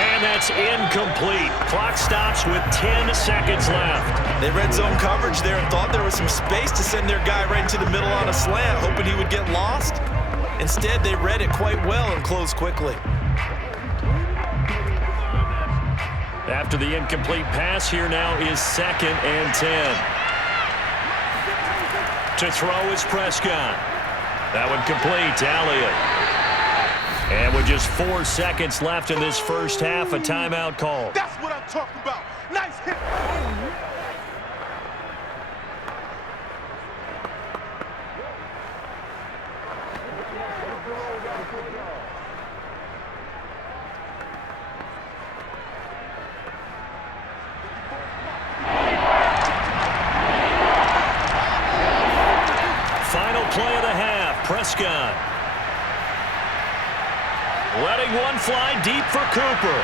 And that's incomplete. Clock stops with 10 seconds left. They red zone coverage there and thought there was some space to send their guy right into the middle on a slant, hoping he would get lost. Instead, they read it quite well and closed quickly. After the incomplete pass, here now is second and 10. To throw is Prescott. That one complete to Elliott. And with just 4 seconds left in this first half, a timeout call. That's what I'm talking about. Nice hit. Prescott. Letting one fly deep for Cooper.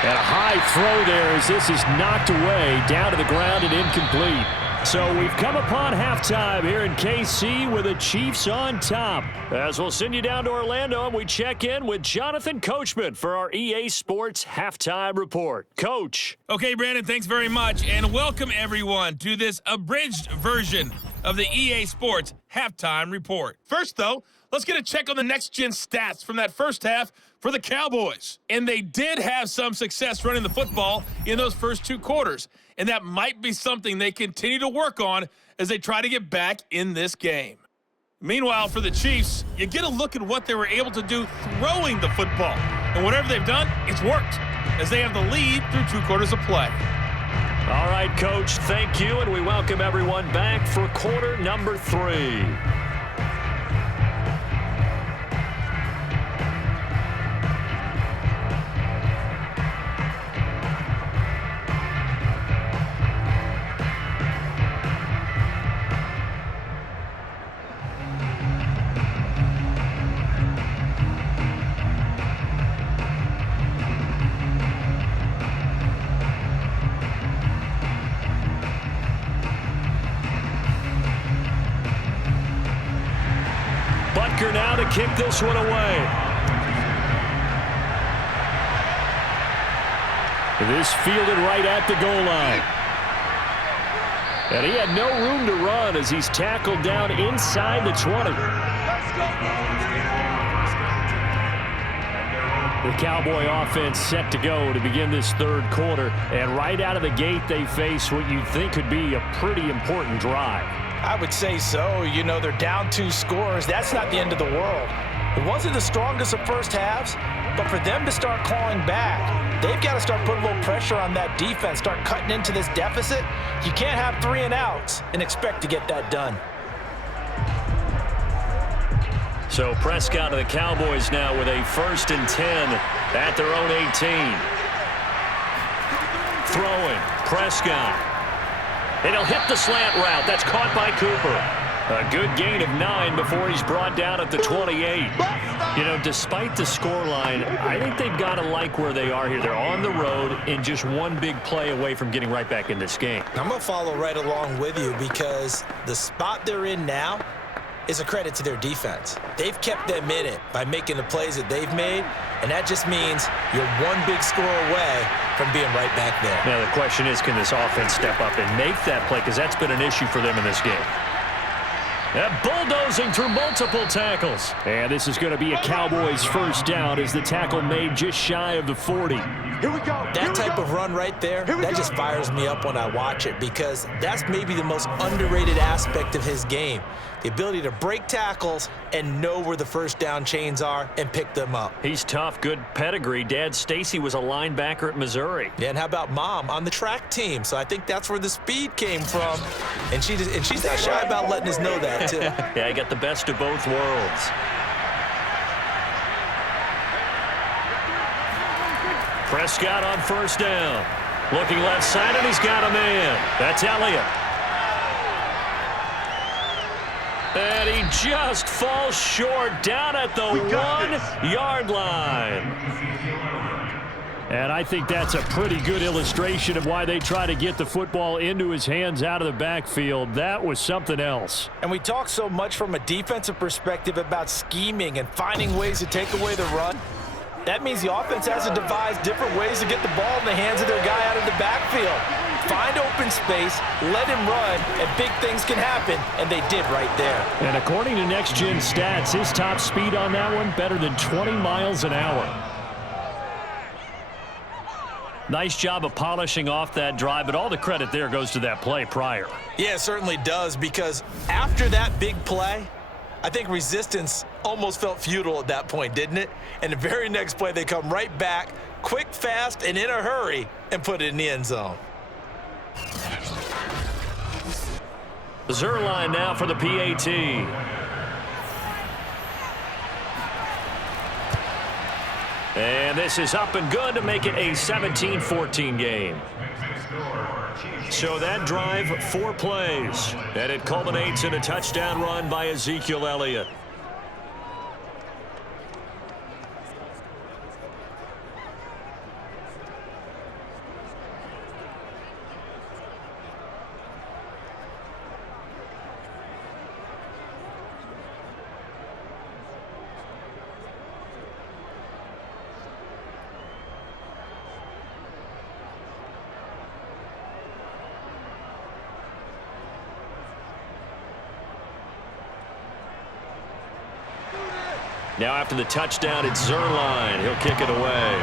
And a high throw there as this is knocked away, down to the ground and incomplete. So we've come upon halftime here in KC with the Chiefs on top. As we'll send you down to Orlando and we check in with Jonathan Coachman for our EA Sports Halftime Report. Coach. Okay, Brandon, thanks very much. And welcome, everyone, to this abridged version of the EA Sports Halftime Report. First, though, let's get a check on the next-gen stats from that first half for the Cowboys. And they did have some success running the football in those first two quarters. And that might be something they continue to work on as they try to get back in this game. Meanwhile, for the Chiefs, you get a look at what they were able to do throwing the football. And whatever they've done, it's worked, as they have the lead through 2 quarters of play. All right, Coach, thank you, and we welcome everyone back for quarter number 3. Now to kick this one away. This fielded right at the goal line. And he had no room to run as he's tackled down inside the 20. The Cowboy offense set to go to begin this third quarter. And right out of the gate, they face what you'd think could be a pretty important drive. I would say so. You know, they're down 2 scores. That's not the end of the world. It wasn't the strongest of first halves, but for them to start clawing back, they've got to start putting a little pressure on that defense, start cutting into this deficit. You can't have 3 and outs and expect to get that done. So Prescott of the Cowboys now with a 1st and 10 at their own 18. Throwing, Prescott. And he'll hit the slant route. That's caught by Cooper. A good gain of 9 before he's brought down at the 28. You know, despite the scoreline, I think they've got to like where they are here. They're on the road and just one big play away from getting right back in this game. I'm going to follow right along with you because the spot they're in now is a credit to their defense. They've kept them in it by making the plays that they've made, and that just means you're one big score away from being right back there. Now the question is, can this offense step up and make that play? Because that's been an issue for them in this game. Bulldozing through multiple tackles. And this is going to be a Cowboys first down as the tackle made just shy of the 40. Here we go. That type of run right there, that just fires me up when I watch it because that's maybe the most underrated aspect of his game. The ability to break tackles and know where the first down chains are and pick them up. He's tough, good pedigree. Dad Stacy was a linebacker at Missouri. Yeah, and how about Mom on the track team? So I think that's where the speed came from. And she's not shy about letting us know that, too. Yeah, I got the best of both worlds. Prescott on first down. Looking left side, and he's got a man. That's Elliott. And he just falls short down at the 1-yard line. And I think that's a pretty good illustration of why they try to get the football into his hands out of the backfield. That was something else. And we talk so much from a defensive perspective about scheming and finding ways to take away the run. That means the offense has to devise different ways to get the ball in the hands of their guy out of the backfield. Find open space, let him run, and big things can happen, and they did right there. And according to Next Gen Stats, his top speed on that one, better than 20 miles an hour. Nice job of polishing off that drive, but all the credit there goes to that play prior. Yeah, it certainly does, because after that big play, I think resistance almost felt futile at that point, didn't it? And the very next play, they come right back, quick, fast, and in a hurry, and put it in the end zone. Zerline now for the PAT. And this is up and good to make it a 17-14 game. So that drive, 4 plays, and it culminates in a touchdown run by Ezekiel Elliott. Now after the touchdown, it's Zerline. He'll kick it away.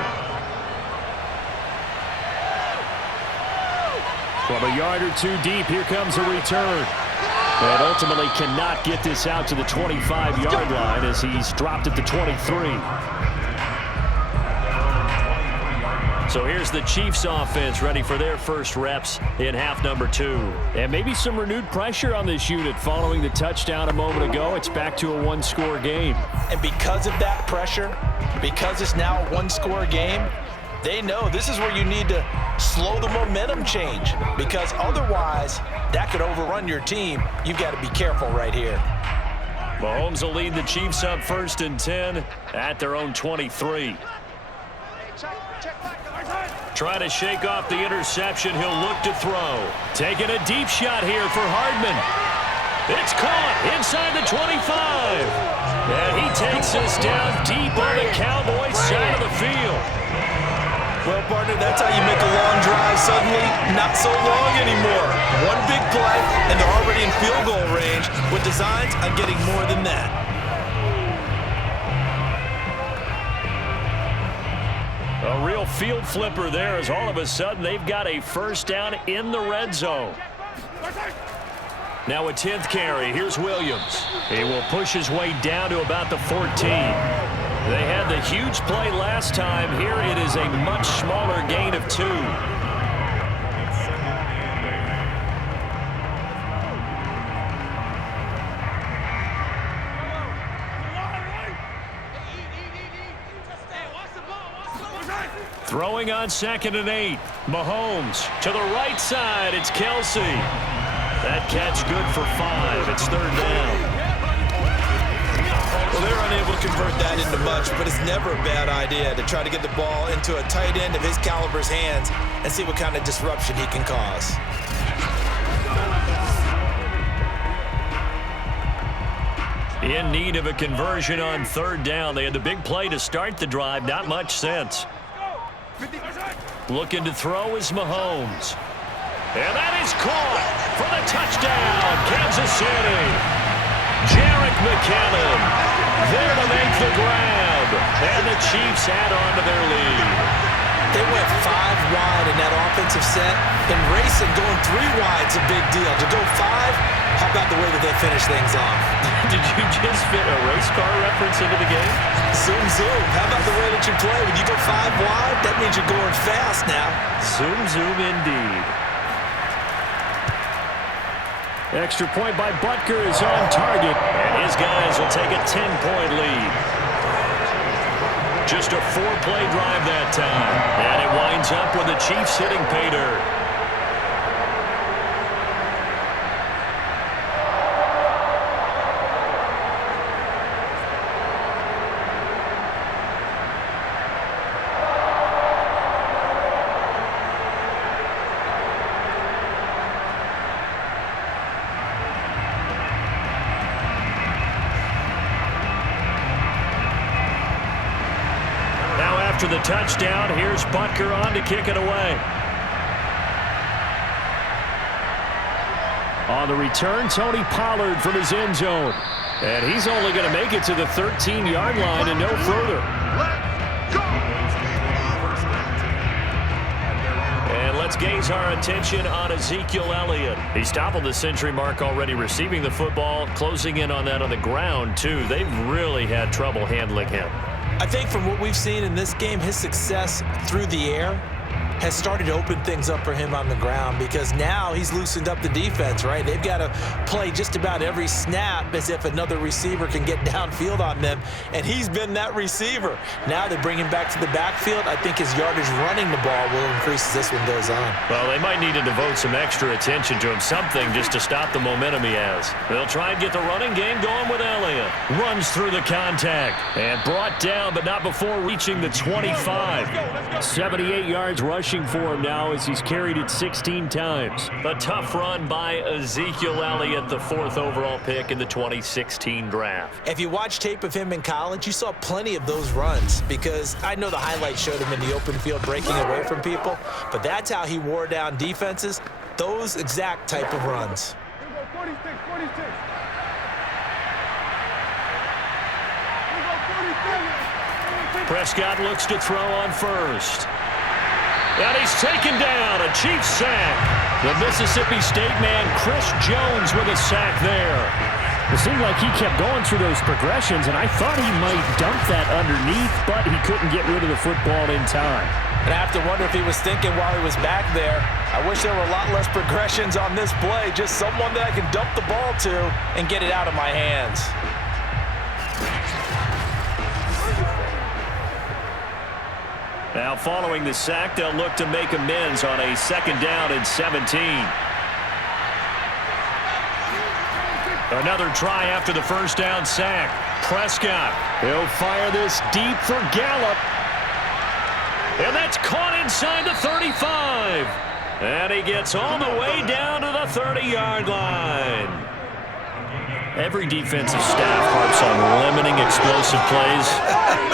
From a yard or two deep, here comes a return. And ultimately cannot get this out to the 25-yard line as he's dropped at the 23. So here's the Chiefs offense ready for their first reps in half number 2. And maybe some renewed pressure on this unit following the touchdown a moment ago. It's back to a 1-score game. And because of that pressure, because it's now a 1-score game, they know this is where you need to slow the momentum change, because otherwise that could overrun your team. You've got to be careful right here. Mahomes will lead the Chiefs up 1st and 10 at their own 23. Trying to shake off the interception. He'll look to throw. Taking a deep shot here for Hardman. It's caught inside the 25. And he takes us down deep on the Cowboys side of the field. Well, partner, that's how you make a long drive suddenly not so long anymore. One big play, and they're already in field goal range with designs on getting more than that. A real field flipper there, as all of a sudden they've got a first down in the red zone. Now a 10th carry. Here's Williams. He will push his way down to about the 14. They had the huge play last time. Here it is a much smaller gain of 2. Throwing on 2nd and 8. Mahomes to the right side. It's Kelsey. That catch good for 5. It's 3rd down. Well, they're unable to convert that into much, but it's never a bad idea to try to get the ball into a tight end of his caliber's hands and see what kind of disruption he can cause. In need of a conversion on 3rd down. They had the big play to start the drive. Not much sense. Looking to throw is Mahomes. And that is caught for the touchdown, Kansas City. Jerick McKinnon there to make the grab. And the Chiefs add on to their lead. They went 5 wide in that offensive set. And racing, going 3 wide's a big deal. To go 5, how about the way that they finish things off? Did you just fit a race car reference into the game? Zoom, zoom. How about the way that you play? When you go 5 wide, that means you're going fast now. Zoom, zoom indeed. Extra point by Butker is on target, and his guys will take a 10-point lead. Just a 4-play drive that time, and it winds up with the Chiefs hitting pay dirt. After the touchdown, here's Butker on to kick it away. On the return, Tony Pollard from his end zone. And he's only going to make it to the 13-yard line and no further. And let's gaze our attention on Ezekiel Elliott. He's toppled the century mark already receiving the football, closing in on that on the ground, too. They've really had trouble handling him. I think from what we've seen in this game, his success through the air has started to open things up for him on the ground, because now he's loosened up the defense, right? They've got to play just about every snap as if another receiver can get downfield on them, and he's been that receiver. Now they bring him back to the backfield. I think his yardage running the ball will increase as this one goes on. Well, they might need to devote some extra attention to him, something just to stop the momentum he has. They'll try and get the running game going with Elliott. Runs through the contact and brought down, but not before reaching the 25. 78 yards rushing for him now as he's carried it 16 times. A tough run by Ezekiel Elliott, the 4th overall pick in the 2016 draft. If you watch tape of him in college, you saw plenty of those runs, because I know the highlights showed him in the open field breaking away from people, but that's how he wore down defenses, those exact type of runs. 46. Prescott looks to throw on first. And he's taken down, a Chiefs sack. The Mississippi State man, Chris Jones, with a sack there. It seemed like he kept going through those progressions, and I thought he might dump that underneath, but he couldn't get rid of the football in time. And I have to wonder if he was thinking while he was back there, I wish there were a lot less progressions on this play, just someone that I can dump the ball to and get it out of my hands. Now following the sack, they'll look to make amends on a 2nd down and 17. Another try after the 1st down sack. Prescott, he'll fire this deep for Gallup. And that's caught inside the 35. And he gets all the way down to the 30-yard line. Every defensive staff harps on limiting explosive plays.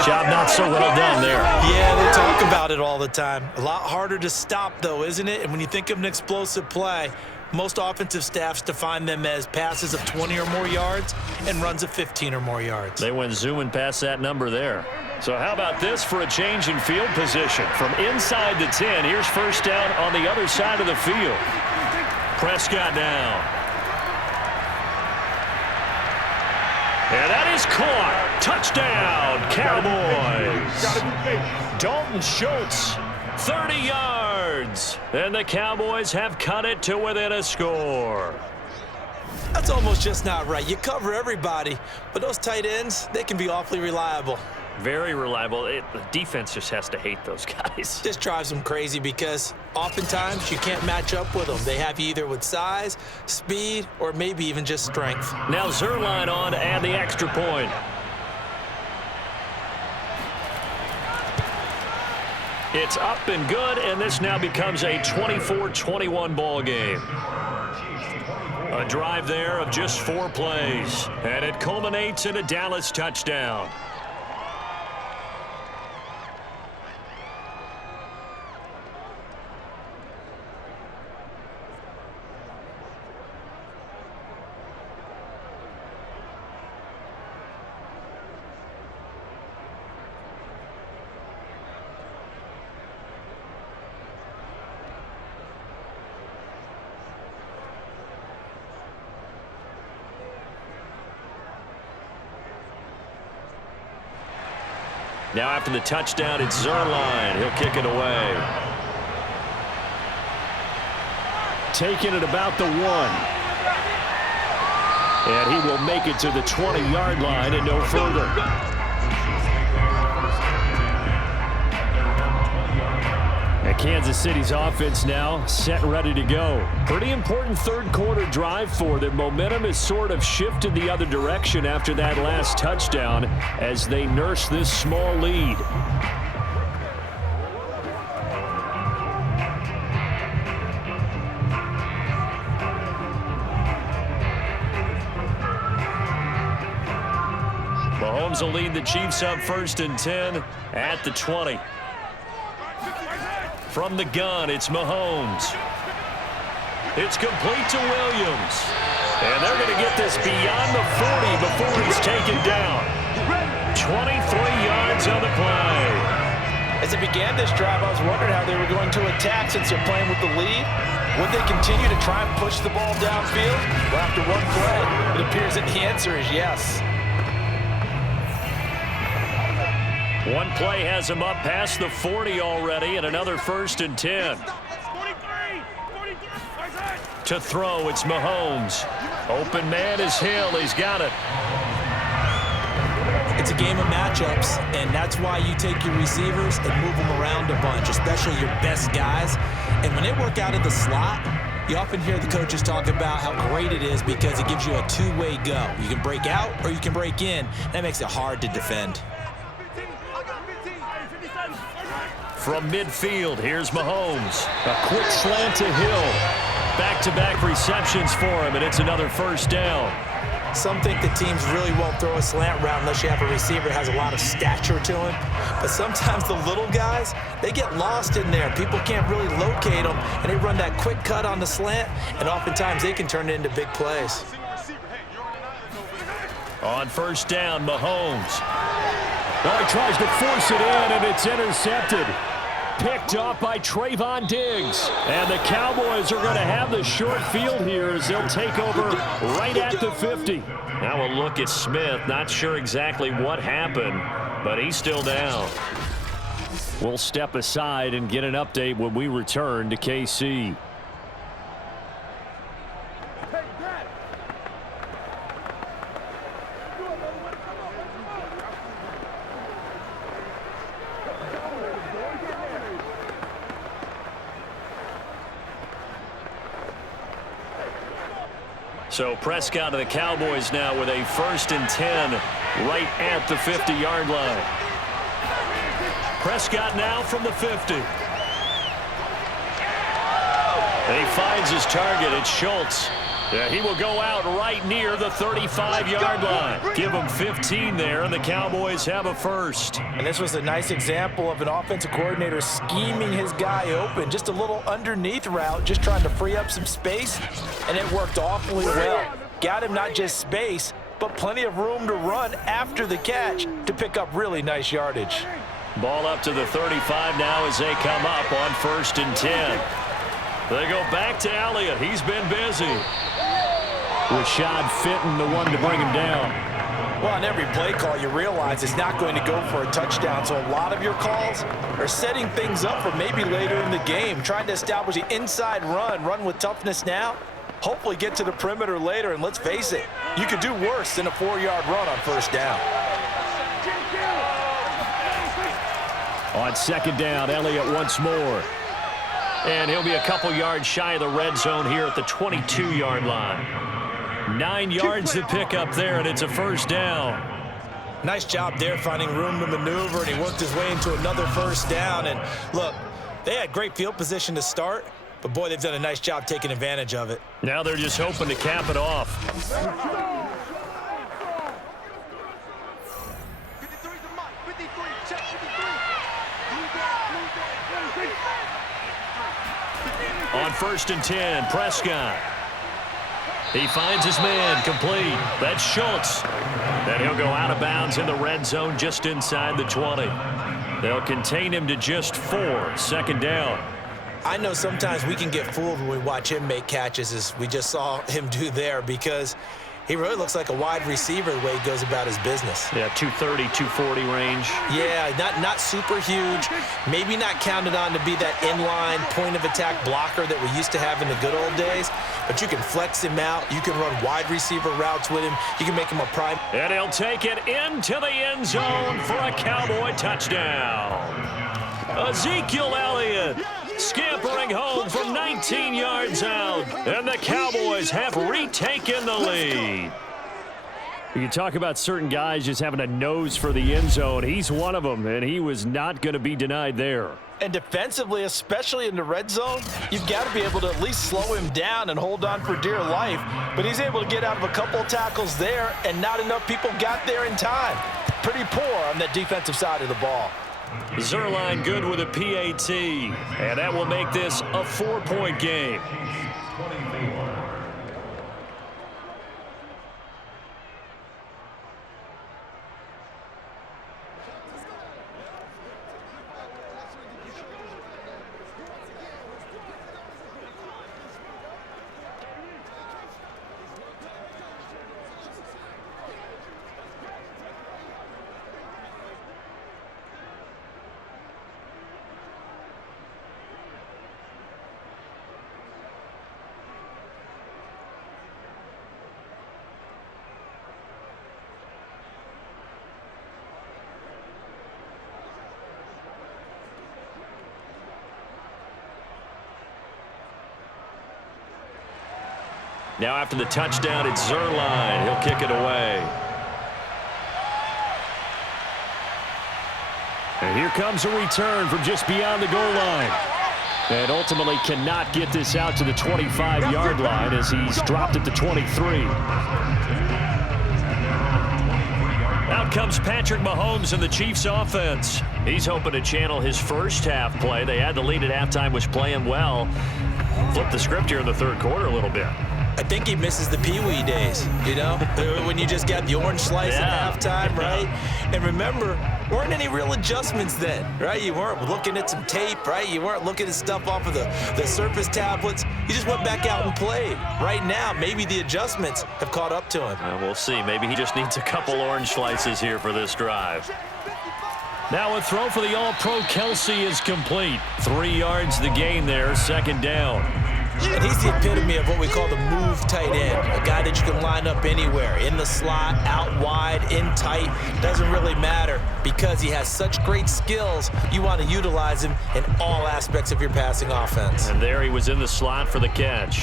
Job not so well done there. Yeah, they talk about it all the time. A lot harder to stop, though, isn't it? And when you think of an explosive play, most offensive staffs define them as passes of 20 or more yards and runs of 15 or more yards. They went zooming past that number there. So how about this for a change in field position? From inside the 10, here's 1st down on the other side of the field. Prescott down. And that is caught. Touchdown, Cowboys. Dalton Schultz, 30 yards. And the Cowboys have cut it to within a score. That's almost just not right. You cover everybody, but those tight ends, they can be awfully reliable. Very reliable. The defense just has to hate those guys. Just drives them crazy because oftentimes you can't match up with them. They have you either with size, speed, or maybe even just strength. Now Zerline on to add the extra point. It's up and good, and this now becomes a 24-21 ball game. A drive there of just 4 plays, and it culminates in a Dallas touchdown. Now after the touchdown, it's Zerline. He'll kick it away. Taking it about the 1. And he will make it to the 20-yard line and no further. And Kansas City's offense now set and ready to go. Pretty important 3rd quarter drive for them. Momentum has sort of shifted the other direction after that last touchdown as they nurse this small lead. Mahomes will lead the Chiefs up 1st and 10 at the 20. From the gun, it's Mahomes. It's complete to Williams. And they're going to get this beyond the 40 before he's taken down. 23 yards on the play. As they began this drive, I was wondering how they were going to attack since they're playing with the lead. Would they continue to try and push the ball downfield? Well, after one play, it appears that the answer is yes. One play has him up past the 40 already, and another 1st and 10. To throw, it's Mahomes. Open man is Hill. He's got it. It's a game of matchups, and that's why you take your receivers and move them around a bunch, especially your best guys. And when they work out of the slot, you often hear the coaches talk about how great it is because it gives you a two-way go. You can break out or you can break in. That makes it hard to defend. From midfield, here's Mahomes. A quick slant to Hill. Back-to-back receptions for him, and it's another 1st down. Some think the teams really won't throw a slant route unless you have a receiver that has a lot of stature to him. But sometimes the little guys, they get lost in there. People can't really locate them, and they run that quick cut on the slant, and oftentimes they can turn it into big plays. On 1st down, Mahomes. Oh, he tries to force it in, and it's intercepted. Picked off by Trayvon Diggs. And the Cowboys are going to have the short field here as they'll take over right at the 50. Now a look at Smith. Not sure exactly what happened, but he's still down. We'll step aside and get an update when we return to KC. So Prescott and the Cowboys now with a 1st and 10 right at the 50-yard line. Prescott now from the 50. And he finds his target. It's Schultz. Yeah, he will go out right near the 35-yard line. Give him 15 there, and the Cowboys have a 1st. And this was a nice example of an offensive coordinator scheming his guy open. Just a little underneath route, just trying to free up some space, and it worked awfully well. Got him not just space, but plenty of room to run after the catch to pick up really nice yardage. Ball up to the 35 now as they come up on 1st and 10. They go back to Elliott. He's been busy. Rashad Fenton, the one to bring him down. Well, on every play call, you realize it's not going to go for a touchdown, so a lot of your calls are setting things up for maybe later in the game, trying to establish the inside run with toughness now, hopefully get to the perimeter later, and let's face it, you could do worse than a 4-yard run on 1st down. On 2nd down, Elliott once more. And he'll be a couple yards shy of the red zone here at the 22-yard line. 9 yards to pick up there, and it's a 1st down. Nice job there finding room to maneuver, and he worked his way into another 1st down. And look, they had great field position to start, but boy, they've done a nice job taking advantage of it. Now they're just hoping to cap it off. On 1st and 10, Prescott. He finds his man, complete. That's Schultz. And he'll go out of bounds in the red zone just inside the 20. They'll contain him to just 4, 2nd down. I know sometimes we can get fooled when we watch him make catches, as we just saw him do there, because he really looks like a wide receiver the way he goes about his business. Yeah, 230, 240 range. Yeah, not super huge. Maybe not counted on to be that inline point-of-attack blocker that we used to have in the good old days, but you can flex him out. You can run wide receiver routes with him. You can make him a prime. And he'll take it into the end zone for a Cowboy touchdown. Ezekiel Elliott scampering home from 19 yards out, and the Cowboys have retaken the lead. You talk about certain guys just having a nose for the end zone. He's one of them, and he was not going to be denied there. And defensively, especially in the red zone, you've got to be able to at least slow him down and hold on for dear life. But he's able to get out of a couple of tackles there, and not enough people got there in time. Pretty poor on that defensive side of the ball. Zerline good with a PAT, and that will make this a 4-point game. Now after the touchdown, it's Zerline. He'll kick it away. And here comes a return from just beyond the goal line. And ultimately cannot get this out to the 25-yard line as he's dropped at the 23. Out comes Patrick Mahomes and the Chiefs offense. He's hoping to channel his first half play. They had the lead at halftime, was playing well. Flip the script here in the third quarter a little bit. I think he misses the Pee-wee days, you know, when you just got the orange slice at halftime, right? And remember, weren't any real adjustments then, right? You weren't looking at some tape, right? You weren't looking at stuff off of the Surface tablets. You just went back out and played. Right now, maybe the adjustments have caught up to him. We'll see. Maybe he just needs a couple orange slices here for this drive. Now a throw for the All-Pro Kelsey is complete. 3 yards the gain there, second down. And he's the epitome of what we call the move tight end, a guy that you can line up anywhere, in the slot, out wide, in tight. Doesn't really matter because he has such great skills. You want to utilize him in all aspects of your passing offense. And there he was in the slot for the catch.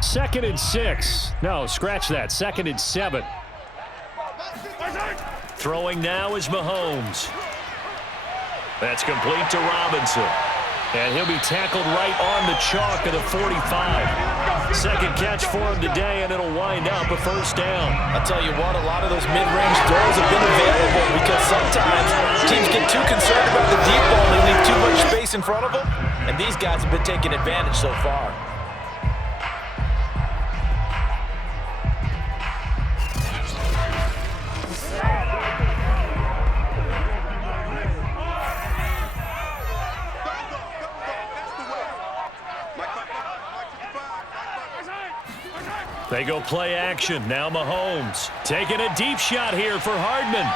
2nd and 6. No, scratch that. 2nd and 7. Throwing now is Mahomes. That's complete to Robinson. And he'll be tackled right on the chalk of the 45. Second catch for him today, and it'll wind up a first down. I'll tell you what, a lot of those mid-range throws have been available because sometimes teams get too concerned about the deep ball and leave too much space in front of them, and these guys have been taking advantage so far. They go play action. Now Mahomes taking a deep shot here for Hardman.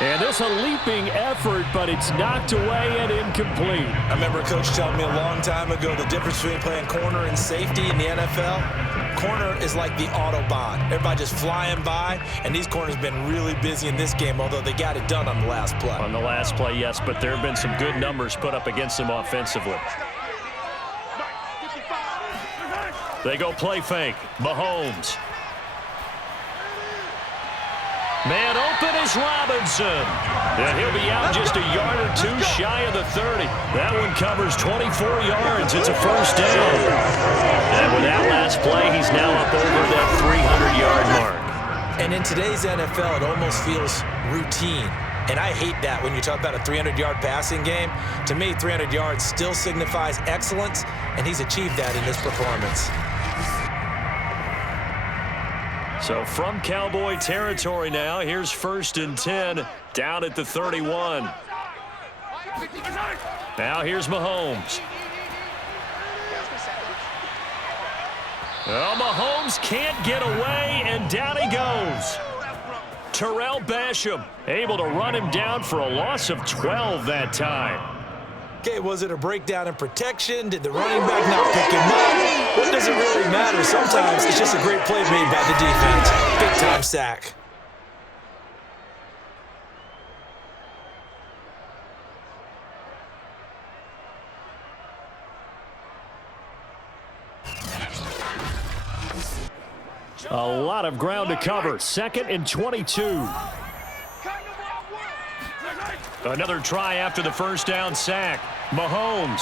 And this a leaping effort, but it's knocked away and incomplete. I remember a coach telling me a long time ago the difference between playing corner and safety in the NFL. Corner is like the Autobahn. Everybody just flying by, and these corners have been really busy in this game, although they got it done on the last play. On the last play, yes, but there have been some good numbers put up against them offensively. They go play fake. Mahomes. Man open is Robinson. And he'll be out just a yard or two shy of the 30. That one covers 24 yards. It's a first down. And with that last play, he's now up over that 300-yard mark. And in today's NFL, it almost feels routine. And I hate that when you talk about a 300-yard passing game. To me, 300 yards still signifies excellence, and he's achieved that in this performance. So from Cowboy territory now, here's 1st and 10 down at the 31. Now here's Mahomes. Well, Mahomes can't get away, and down he goes. Terrell Basham able to run him down for a loss of 12 that time. Okay, was it a breakdown in protection? Did the running back not pick him up? What does it really matter? Sometimes it's just a great play made by the defense. Big-time sack. A lot of ground to cover. 2nd and 22. Another try after the first down sack. Mahomes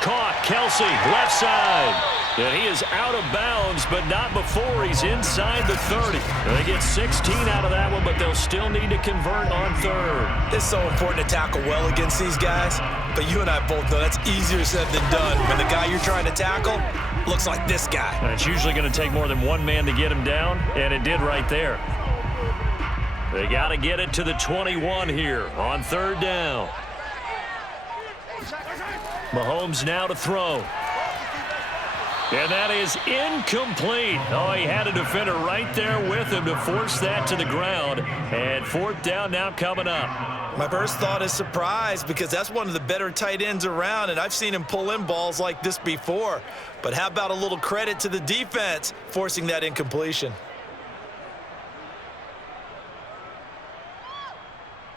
caught. Kelsey left side. And he is out of bounds, but not before he's inside the 30. They get 16 out of that one, but they'll still need to convert on 3rd. It's so important to tackle well against these guys, but you and I both know that's easier said than done when the guy you're trying to tackle looks like this guy. And it's usually going to take more than one man to get him down, and it did right there. They got to get it to the 21 here on 3rd down. Mahomes now to throw. And that is incomplete. Oh, he had a defender right there with him to force that to the ground. And 4th down now coming up. My first thought is surprise because that's one of the better tight ends around, and I've seen him pull in balls like this before. But how about a little credit to the defense forcing that incompletion?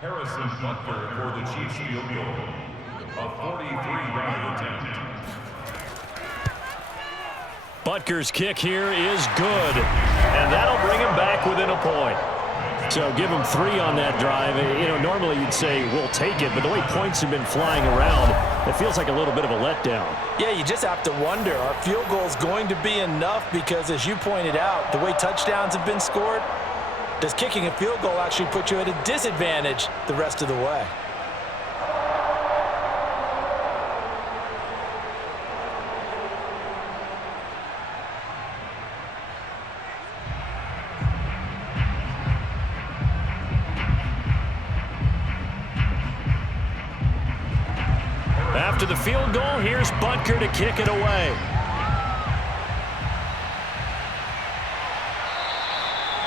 Harrison Butker for the Chiefs field goal. A 43-yard attempt. Butker's kick here is good, and that'll bring him back within a point. So give him 3 on that drive. You know, normally you'd say we'll take it, but the way points have been flying around, it feels like a little bit of a letdown. Yeah, you just have to wonder, are field goals going to be enough? Because as you pointed out, the way touchdowns have been scored, does kicking a field goal actually put you at a disadvantage the rest of the way? After the field goal, here's Butker to kick it away.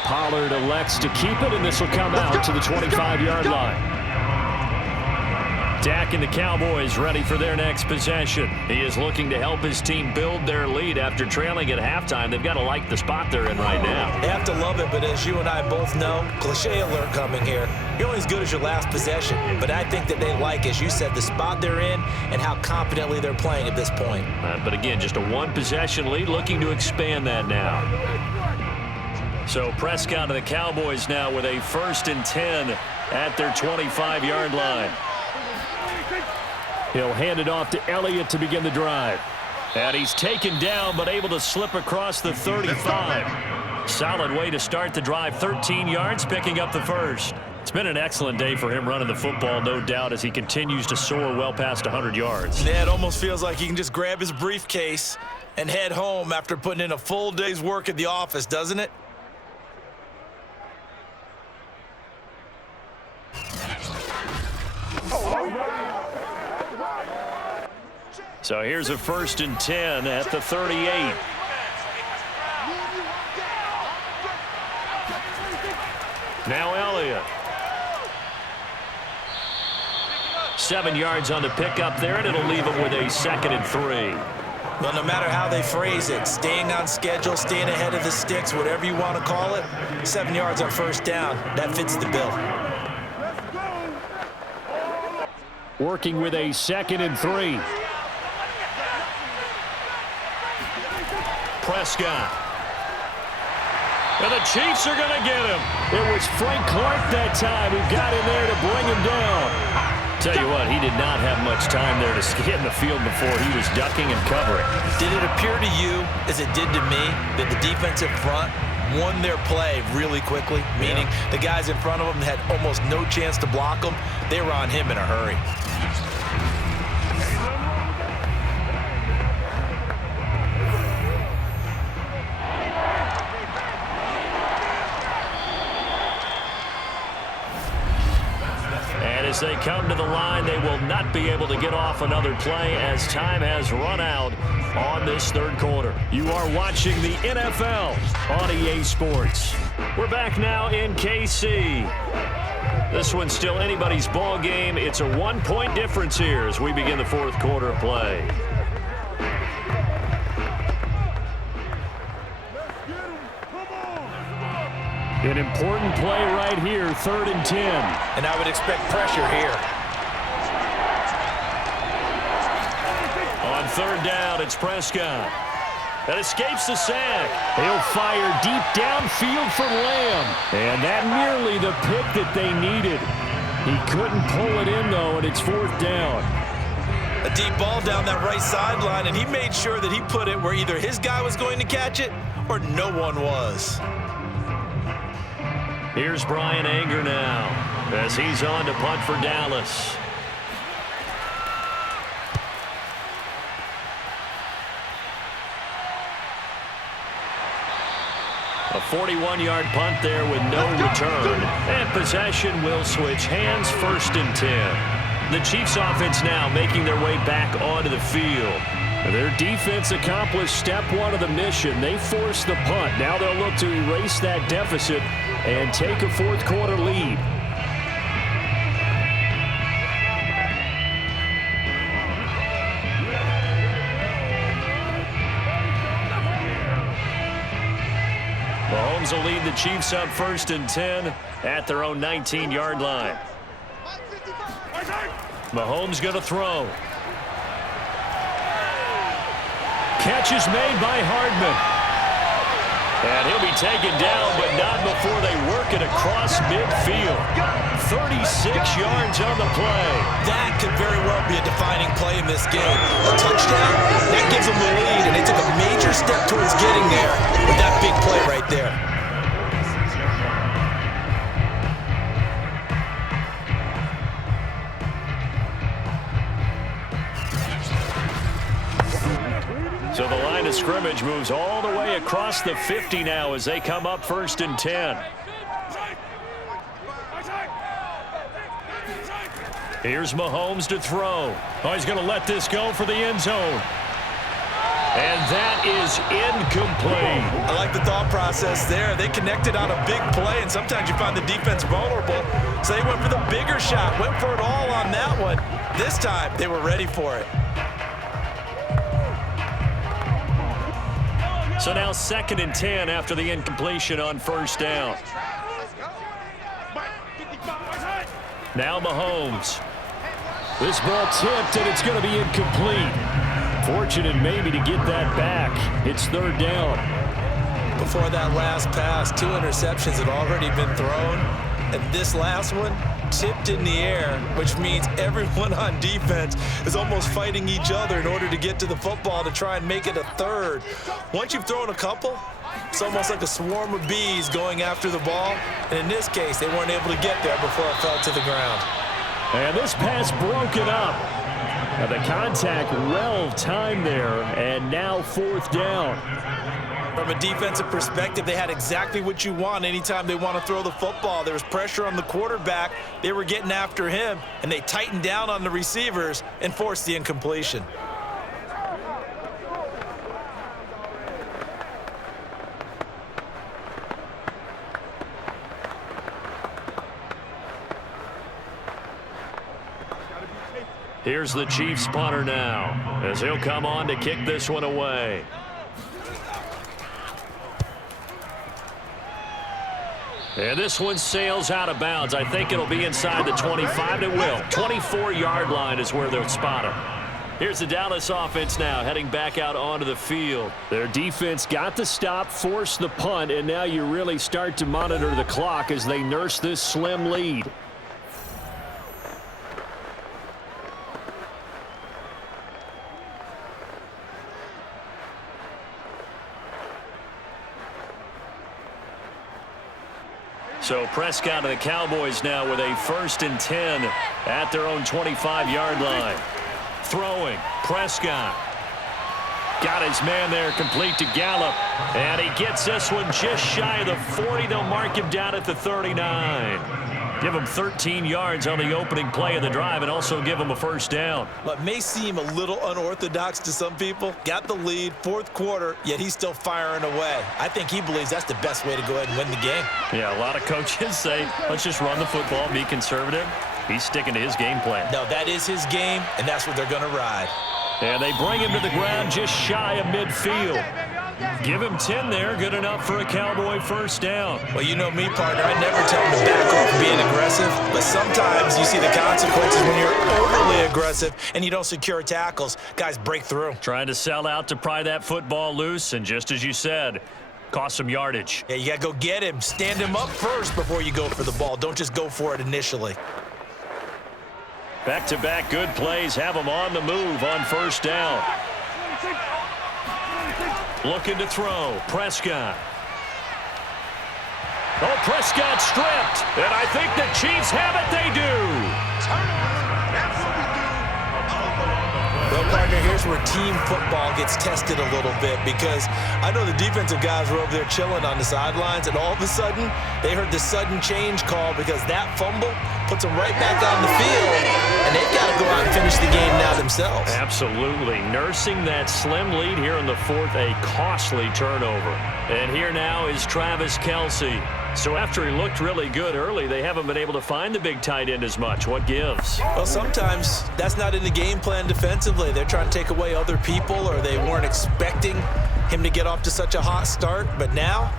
Pollard elects to keep it, and this will come out to the 25-yard line. Dak and the Cowboys ready for their next possession. He is looking to help his team build their lead after trailing at halftime. They've got to like the spot they're in right now. They have to love it, but as you and I both know, cliche alert coming here. You're only as good as your last possession. But I think that they like, as you said, the spot they're in and how confidently they're playing at this point. But again, just a one-possession lead, looking to expand that now. So Prescott and the Cowboys now with a 1st and 10 at their 25-yard line. He'll hand it off to Elliott to begin the drive. And he's taken down, but able to slip across the 35. Solid way to start the drive. 13 yards, picking up the first. It's been an excellent day for him running the football, no doubt, as he continues to soar well past 100 yards. Yeah, it almost feels like he can just grab his briefcase and head home after putting in a full day's work at the office, doesn't it? So here's a 1st and 10 at the 38. Now Elliott. 7 yards on the pickup there, and it'll leave him with a 2nd and 3. Well, no matter how they phrase it, staying on schedule, staying ahead of the sticks, whatever you want to call it, 7 yards on 1st down, that fits the bill. Working with a 2nd and 3. Prescott. And the Chiefs are going to get him. It was Frank Clark that time who got in there to bring him down. Tell you what, he did not have much time there to get in the field before he was ducking and covering. Did it appear to you, as it did to me, that the defensive front won their play really quickly? Meaning the guys in front of them had almost no chance to block them. They were on him in a hurry. As they come to the line, they will not be able to get off another play as time has run out on this 3rd quarter. You are watching the NFL on EA Sports. We're back now in KC. This one's still anybody's ball game. It's a 1-point difference here as we begin the 4th quarter of play. An important play right here, 3rd and 10. And I would expect pressure here. On 3rd down, it's Prescott. That escapes the sack. He'll fire deep downfield from Lamb. And that nearly the pick that they needed. He couldn't pull it in, though, and it's 4th down. A deep ball down that right sideline, and he made sure that he put it where either his guy was going to catch it or no one was. Here's Brian Anger now as he's on to punt for Dallas. A 41-yard punt there with no return. And possession will switch hands, 1st and 10. The Chiefs offense now making their way back onto the field. Their defense accomplished step 1 of the mission. They forced the punt. Now they'll look to erase that deficit and take a 4th quarter lead. Mahomes will lead the Chiefs up 1st and 10 at their own 19-yard line. Mahomes going to throw. catch is made by Hardman. And he'll be taken down, but not before they work it across midfield. 36 yards on the play. That could very well be a defining play in this game. A touchdown, that gives them the lead, and they took a major step towards getting there with that big play right there. So the line of scrimmage moves all the way across the 50 now as they come up 1st and 10. Here's Mahomes to throw. Oh, he's going to let this go for the end zone. And that is incomplete. I like the thought process there. They connected on a big play, and sometimes you find the defense vulnerable. So they went for the bigger shot, went for it all on that one. This time, they were ready for it. So now 2nd and 10 after the incompletion on 1st down. Now Mahomes. This ball tipped, and it's going to be incomplete. Fortunate maybe to get that back. It's 3rd down. Before that last pass, 2 interceptions had already been thrown. And this last one tipped in the air, which means everyone on defense is almost fighting each other in order to get to the football to try and make it a 3rd. Once you've thrown a couple, it's almost like a swarm of bees going after the ball. And in this case, they weren't able to get there before it fell to the ground. And this pass broken up. Now the contact well timed there, and now 4th down. From a defensive perspective, they had exactly what you want anytime they want to throw the football. There was pressure on the quarterback. They were getting after him, and they tightened down on the receivers and forced the incompletion. Here's the Chiefs punter now as he'll come on to kick this one away. And this one sails out of bounds. I think it'll be inside the 25. It will. 24-yard line is where they'll spot him. Here's the Dallas offense now heading back out onto the field. Their defense got the stop, forced the punt, and now you really start to monitor the clock as they nurse this slim lead. So Prescott and the Cowboys now with a 1st and 10 at their own 25-yard line. Throwing, Prescott. Got his man there, complete to Gallup. And he gets this one just shy of the 40. They'll mark him down at the 39. Give him 13 yards on the opening play of the drive and also give him a 1st down. What may seem a little unorthodox to some people, got the lead, 4th quarter, yet he's still firing away. I think he believes that's the best way to go ahead and win the game. Yeah, a lot of coaches say, let's just run the football, be conservative. He's sticking to his game plan. No, that is his game, and that's what they're going to ride. And they bring him to the ground just shy of midfield. Give him 10 there, good enough for a Cowboy 1st down. Well, you know me, partner. I never tell them to back off being aggressive, but sometimes you see the consequences when you're overly aggressive and you don't secure tackles. Guys break through. Trying to sell out to pry that football loose, and just as you said, cost some yardage. Yeah, you got to go get him. Stand him up first before you go for the ball. Don't just go for it initially. Back-to-back good plays have them on the move on 1st down. Looking to throw, Prescott. Oh, Prescott stripped, and I think the Chiefs have it. They do. Well, partner, here's where team football gets tested a little bit because I know the defensive guys were over there chilling on the sidelines, and all of a sudden, they heard the sudden change call because that fumble puts them right back on the field, and they've got to go out and finish the game now themselves. Absolutely. Nursing that slim lead here in the 4th, a costly turnover. And here now is Travis Kelce. So after he looked really good early, they haven't been able to find the big tight end as much. What gives? Well, sometimes that's not in the game plan defensively. They're trying to take away other people, or they weren't expecting him to get off to such a hot start. But now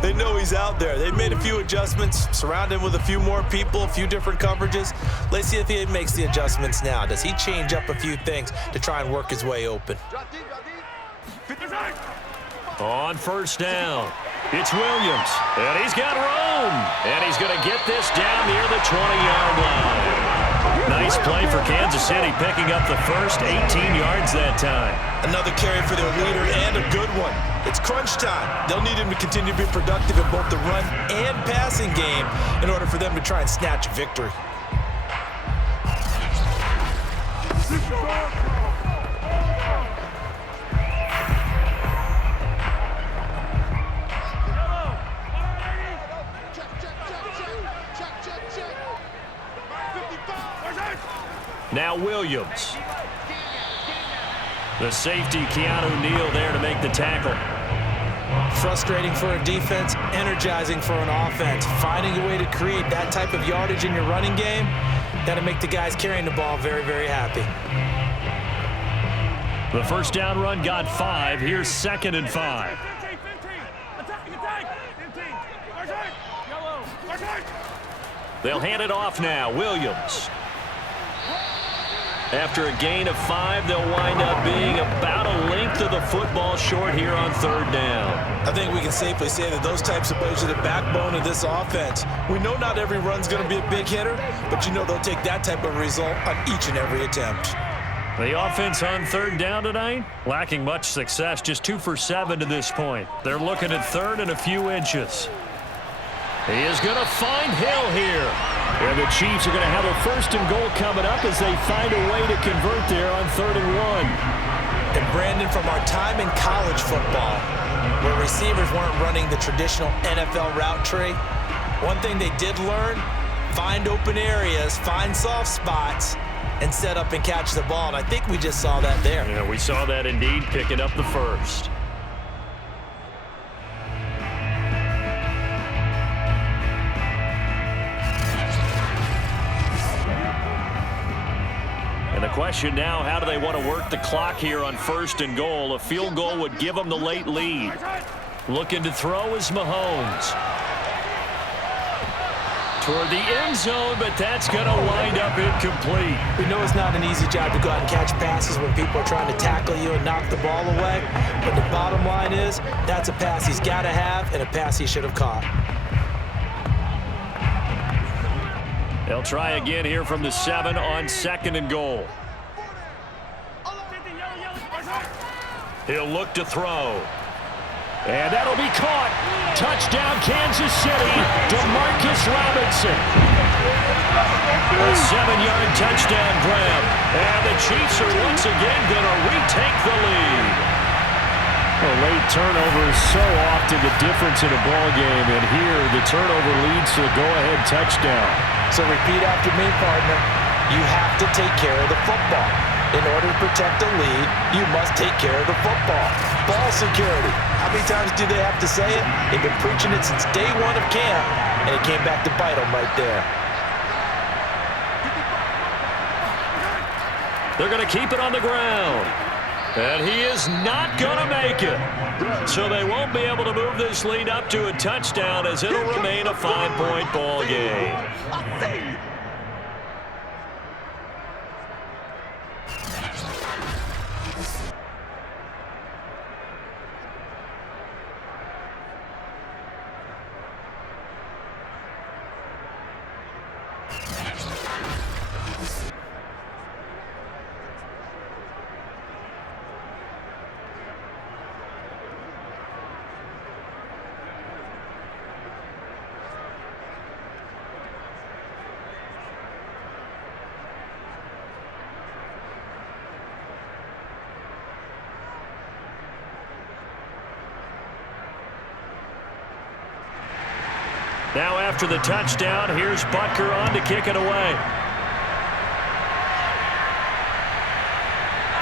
they know he's out there. They've made a few adjustments, surround him with a few more people, a few different coverages. Let's see if he makes the adjustments now. Does he change up a few things to try and work his way open? On first down, it's Williams, and he's got room, and he's going to get this down near the 20-yard line. Nice play for Kansas City, picking up the first 18 yards that time. Another carry for their leader, and a good one. It's crunch time. They'll need him to continue to be productive in both the run and passing game in order for them to try and snatch a victory. Now Williams. The safety, Keanu Neal, there to make the tackle. Frustrating for a defense, energizing for an offense. Finding a way to create that type of yardage in your running game, that'll make the guys carrying the ball very, very happy. The first down run got 5. Here's 2nd and 5. They'll hand it off now. Williams. After a gain of 5, they'll wind up being about a length of the football short here on 3rd down. I think we can safely say that those types of plays are the backbone of this offense. We know not every run's going to be a big hitter, but you know they'll take that type of result on each and every attempt. The offense on 3rd down tonight, lacking much success, just 2 for 7 to this point. They're looking at 3rd and a few inches. He is going to find Hill here. And the Chiefs are going to have a 1st and goal coming up as they find a way to convert there on 3rd and 1. And Brandon, from our time in college football, where receivers weren't running the traditional NFL route tree, one thing they did learn, find open areas, find soft spots, and set up and catch the ball. And I think we just saw that there. Yeah, we saw that indeed, picking up the first. And the question now, how do they want to work the clock here on 1st and goal? A field goal would give them the late lead. Looking to throw is Mahomes. Toward the end zone, but that's going to wind up incomplete. We know it's not an easy job to go out and catch passes when people are trying to tackle you and knock the ball away. But the bottom line is, that's a pass he's got to have and a pass he should have caught. They'll try again here from the 7 on 2nd and goal. He'll look to throw. And that'll be caught. Touchdown, Kansas City. DeMarcus Robinson. A 7-yard touchdown grab. And the Chiefs are once again going to retake the lead. A late turnover is so often the difference in a ball game, and here the turnover leads to the go-ahead touchdown. So repeat after me, partner. You have to take care of the football. In order to protect the lead, you must take care of the football. Ball security. How many times do they have to say it? They've been preaching it since day 1 of camp, and it came back to bite them right there. They're going to keep it on the ground. And he is not going to make it. So they won't be able to move this lead up to a touchdown as it'll remain a 5-point ball game. Now after the touchdown, here's Butker on to kick it away.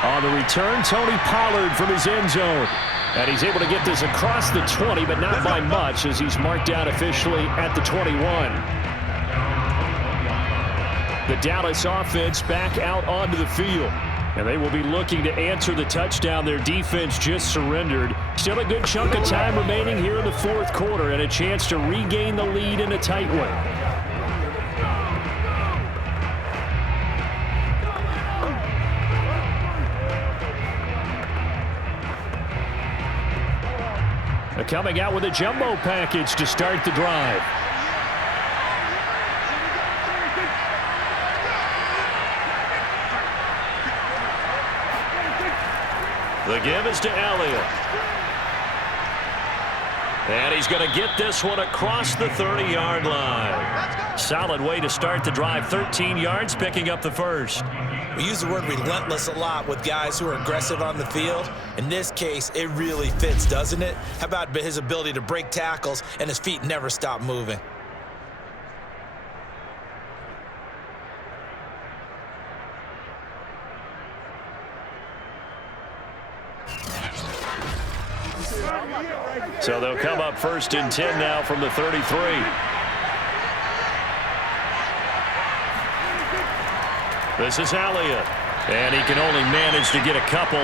On the return, Tony Pollard from his end zone. And he's able to get this across the 20, but not by much as he's marked down officially at the 21. The Dallas offense back out onto the field. And they will be looking to answer the touchdown their defense just surrendered. Still a good chunk of time remaining here in the 4th quarter and a chance to regain the lead in a tight one. coming out with a jumbo package to start the drive. The give is to Elliott. And he's going to get this one across the 30-yard line. Solid way to start the drive. 13 yards, picking up the first. We use the word relentless a lot with guys who are aggressive on the field. In this case, it really fits, doesn't it? How about his ability to break tackles and his feet never stop moving? So they'll come up 1st and 10 now from the 33. This is Elliott. And he can only manage to get a couple.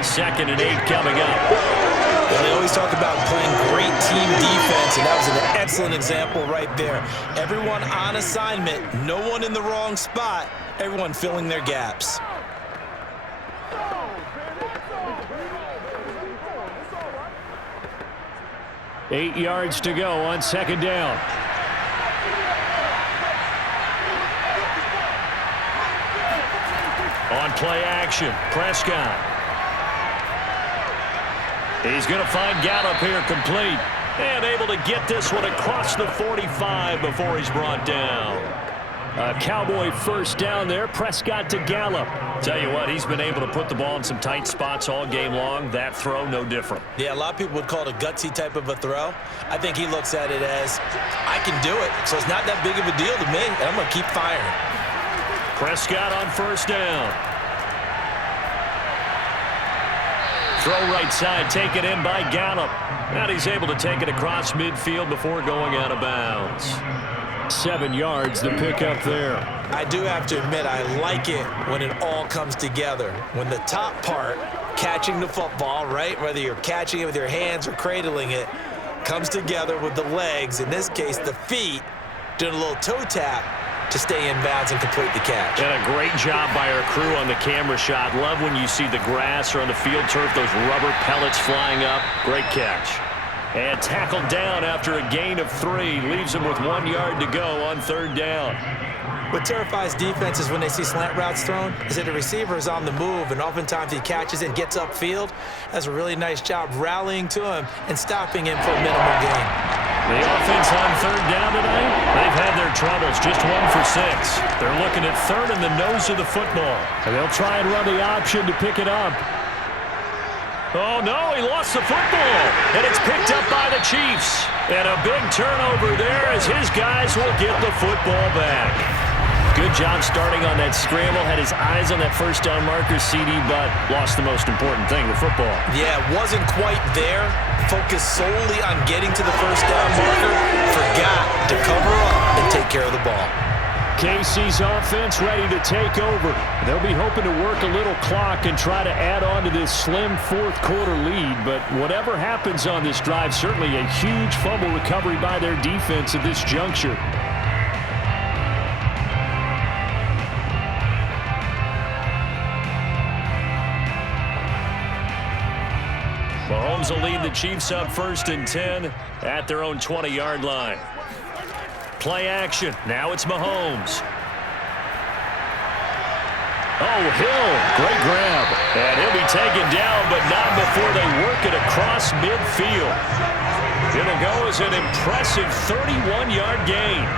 2nd and 8 coming up. Well, they always talk about playing great team defense, and that was an excellent example right there. Everyone on assignment, no one in the wrong spot, everyone filling their gaps. Eight yards to go on 2nd down. On play action, Prescott. He's going to find Gallup here complete. And able to get this one across the 45 before he's brought down. A Cowboy 1st down there. Prescott to Gallup. Tell you what, he's been able to put the ball in some tight spots all game long. That throw, no different. Yeah, a lot of people would call it a gutsy type of a throw. I think he looks at it as, I can do it, so it's not that big of a deal to me, and I'm going to keep firing. Prescott on 1st down. Throw right side, taken in by Gallup. And he's able to take it across midfield before going out of bounds. 7 yards, the pickup there. I do have to admit, I like it when it all comes together. When the top part, catching the football, right, whether you're catching it with your hands or cradling it, comes together with the legs, in this case the feet, doing a little toe tap to stay in bounds and complete the catch. And a great job by our crew on the camera shot. Love when you see the grass or on the field turf, those rubber pellets flying up. Great catch. And tackled down after a gain of 3. Leaves him with 1 yard to go on 3rd down. What terrifies defenses when they see slant routes thrown is that the receiver is on the move, and oftentimes he catches it and gets upfield. Does a really nice job rallying to him and stopping him for a minimal gain. The offense on 3rd down tonight, they've had their troubles, just 1 for 6. They're looking at 3rd in the nose of the football. And they'll try and run the option to pick it up. Oh, no, he lost the football, and it's picked up by the Chiefs. And a big turnover there as his guys will get the football back. Good job starting on that scramble. Had his eyes on that 1st down marker, CD, but lost the most important thing, the football. Yeah, wasn't quite there. Focused solely on getting to the 1st down marker. Forgot to cover up and take care of the ball. KC's offense ready to take over. They'll be hoping to work a little clock and try to add on to this slim 4th quarter lead. But whatever happens on this drive, certainly a huge fumble recovery by their defense at this juncture. Mahomes will lead the Chiefs up 1st and 10 at their own 20-yard line. Play action. Now it's Mahomes. Oh, Hill. Great grab. And he'll be taken down, but not before they work it across midfield. It'll go as an impressive 31-yard gain.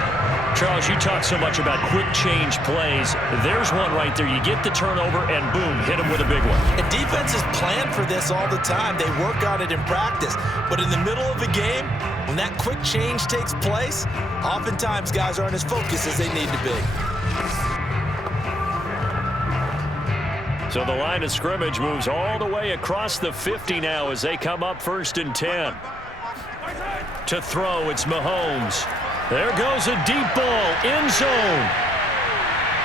Charles, you talk so much about quick change plays. There's one right there. You get the turnover, and boom, hit him with a big one. And defenses plan for this all the time. They work on it in practice. But in the middle of a game, when that quick change takes place, oftentimes guys aren't as focused as they need to be. So the line of scrimmage moves all the way across the 50 now as they come up 1st and 10. To throw, it's Mahomes. There goes a deep ball, end zone.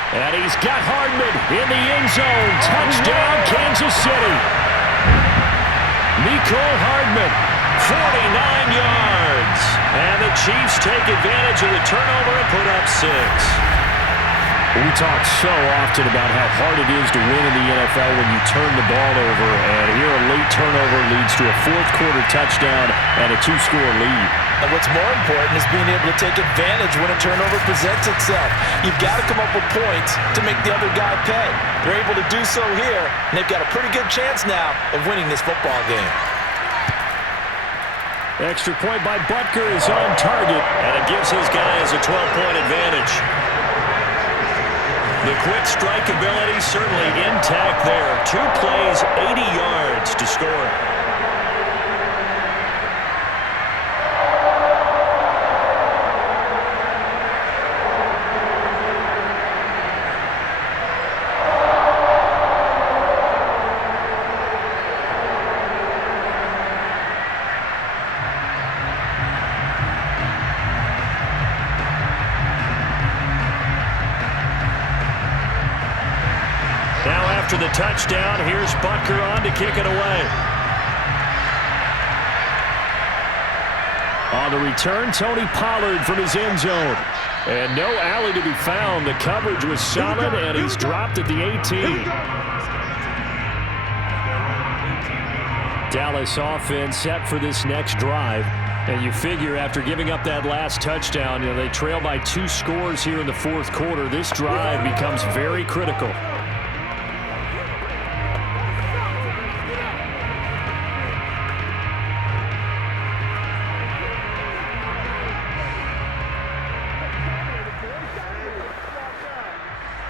And he's got Hardman in the end zone. Touchdown, Kansas City. Mecole Hardman, 49 yards. And the Chiefs take advantage of the turnover and put up 6. We talk so often about how hard it is to win in the NFL when you turn the ball over, and here a late turnover leads to a fourth-quarter touchdown and a two-score lead. And what's more important is being able to take advantage when a turnover presents itself. You've got to come up with points to make the other guy pay. They're able to do so here, and they've got a pretty good chance now of winning this football game. Extra point by Butker is on target, and it gives his guys a 12-point advantage. The quick strike ability certainly intact there. 2 plays, 80 yards to score. After the touchdown, here's Butker on to kick it away. On the return, Tony Pollard from his end zone. And no alley to be found. The coverage was solid, and he's dropped at the 18. Dallas offense set for this next drive. And you figure after giving up that last touchdown, they trail by 2 scores here in the fourth quarter. This drive becomes very critical.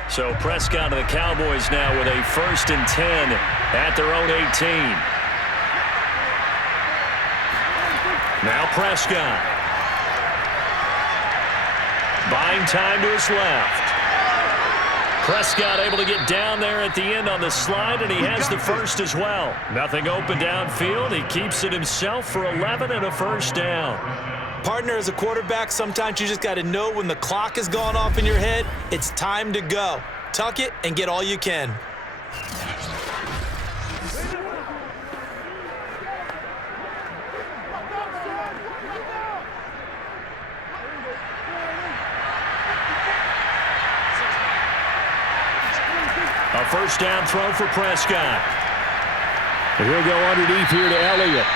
So Prescott and the Cowboys now with a 1st and 10 at their own 18. Now Prescott. Buying time to his left. Prescott able to get down there at the end on the slide, and he has the first as well. Nothing open downfield. He keeps it himself for 11 and a first down. Partner, as a quarterback, sometimes you just got to know when the clock has gone off in your head, it's time to go. Tuck it and get all you can. A first down throw for Prescott. And he'll go underneath here to Elliott.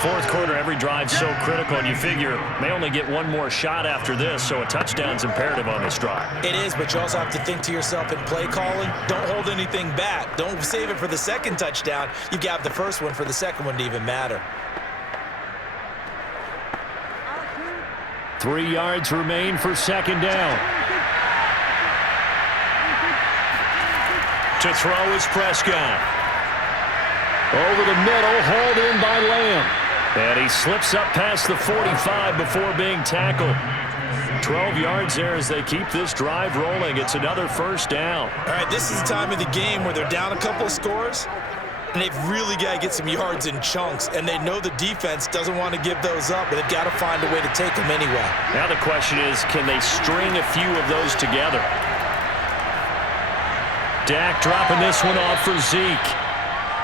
Fourth quarter, every drive so critical, and you figure may only get one more shot after this, so a touchdown's imperative on this drive. It is, but you also have to think to yourself in play calling, don't hold anything back. Don't save it for the second touchdown. You've got the first one for the second one to even matter. 3 yards remain for second down. To throw is Prescott. Over the middle, hauled in by Lamb. And he slips up past the 45 before being tackled. 12 yards there as they keep this drive rolling. It's another first down. All right, this is the time of the game where they're down a couple of scores, and they've really got to get some yards in chunks, and they know the defense doesn't want to give those up, but they've got to find a way to take them anyway. Now the question is, can they string a few of those together? Dak dropping this one off for Zeke.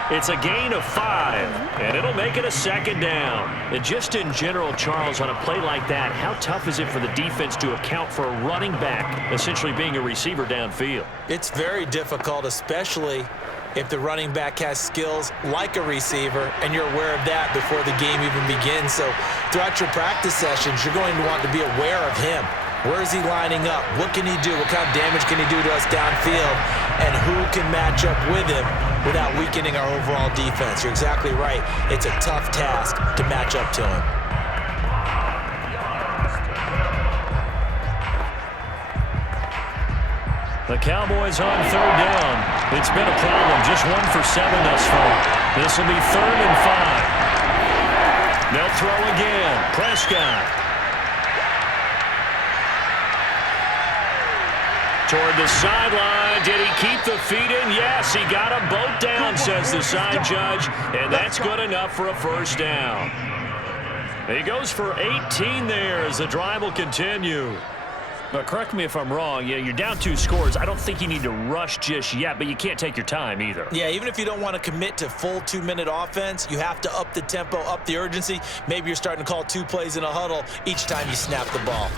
It's a gain of 5, and it'll make it a second down. And just in general, Charles, on a play like that, how tough is it for the defense to account for a running back essentially being a receiver downfield? It's very difficult, especially if the running back has skills like a receiver, and you're aware of that before the game even begins. So throughout your practice sessions, you're going to want to be aware of him. Where is he lining up? What can he do? What kind of damage can he do to us downfield? And who can match up with him without weakening our overall defense? You're exactly right. It's a tough task to match up to him. The Cowboys on third down. It's been a problem. Just 1 for 7 thus far. This will be 3rd and 5. They'll throw again. Prescott. Toward the sideline. Did he keep the feet in? Yes, he got them both down, says the side judge. And that's good enough for a first down. He goes for 18 there as the drive will continue. But correct me if I'm wrong. Yeah, you're down 2 scores. I don't think you need to rush just yet, but you can't take your time either. Yeah, even if you don't want to commit to full 2-minute offense, you have to up the tempo, up the urgency. Maybe you're starting to call 2 plays in a huddle each time you snap the ball.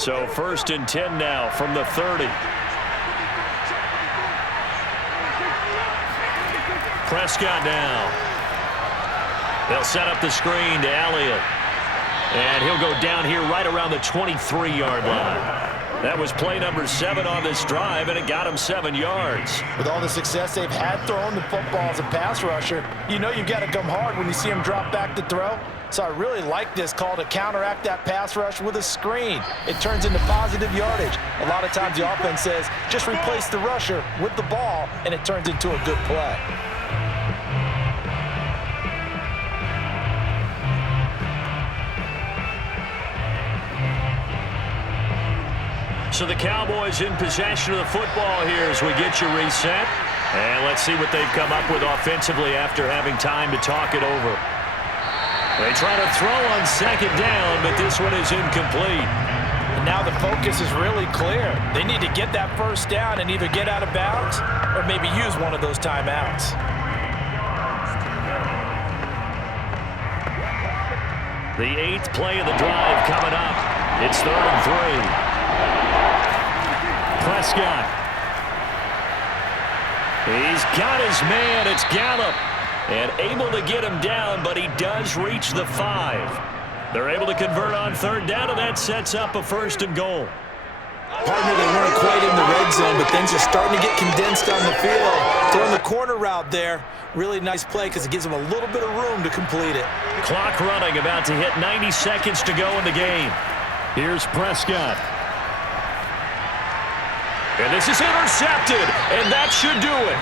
So 1st and 10 now from the 30. Prescott now. They'll set up the screen to Elliott. And he'll go down here right around the 23-yard line. That was play number 7 on this drive, and it got him 7 yards. With all the success they've had throwing the football as a pass rusher, you know you've got to come hard when you see him drop back to throw. So I really like this call to counteract that pass rush with a screen. It turns into positive yardage. A lot of times the offense says, just replace the rusher with the ball, and it turns into a good play. So the Cowboys in possession of the football here as we get you reset. And let's see what they've come up with offensively after having time to talk it over. They try to throw on 2nd down, but this one is incomplete. And now the focus is really clear. They need to get that 1st down and either get out of bounds or maybe use one of those timeouts. The 8th play of the drive coming up. It's 3rd and 3. Prescott. He's got his man. It's Gallup. And able to get him down, but he does reach the 5. They're able to convert on 3rd down, and that sets up a 1st and goal. Partner, they weren't quite in the red zone, but things are starting to get condensed on the field. Throwing the corner route there. Really nice play because it gives them a little bit of room to complete it. Clock running, about to hit 90 seconds to go in the game. Here's Prescott. And this is intercepted, and that should do it.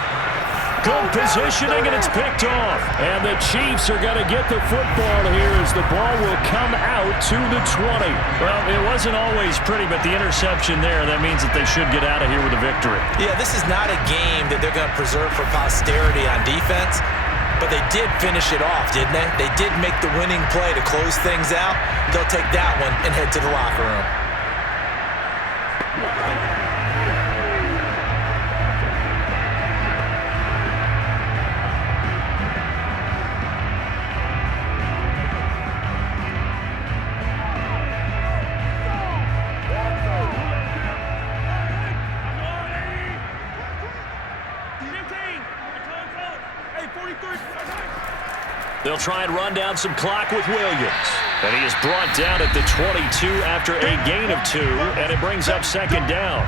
Good positioning, and it's picked off. And the Chiefs are going to get the football here as the ball will come out to the 20. Well, it wasn't always pretty, but the interception there, that means that they should get out of here with a victory. Yeah, this is not a game that they're going to preserve for posterity on defense, but they did finish it off, didn't they? They did make the winning play to close things out. They'll take that one and head to the locker room. They'll try and run down some clock with Williams. And he is brought down at the 22 after a gain of 2, and it brings up 2nd down.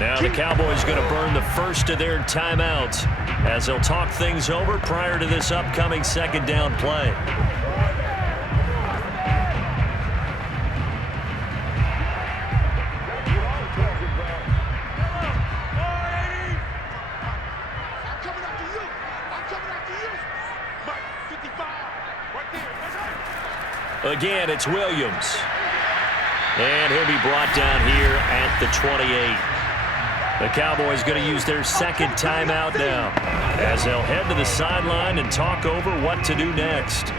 Now the Cowboys going to burn the first of their timeouts as they'll talk things over prior to this upcoming 2nd down play. Again, it's Williams. And he'll be brought down here at the 28. The Cowboys going to use their 2nd timeout now as they'll head to the sideline and talk over what to do next.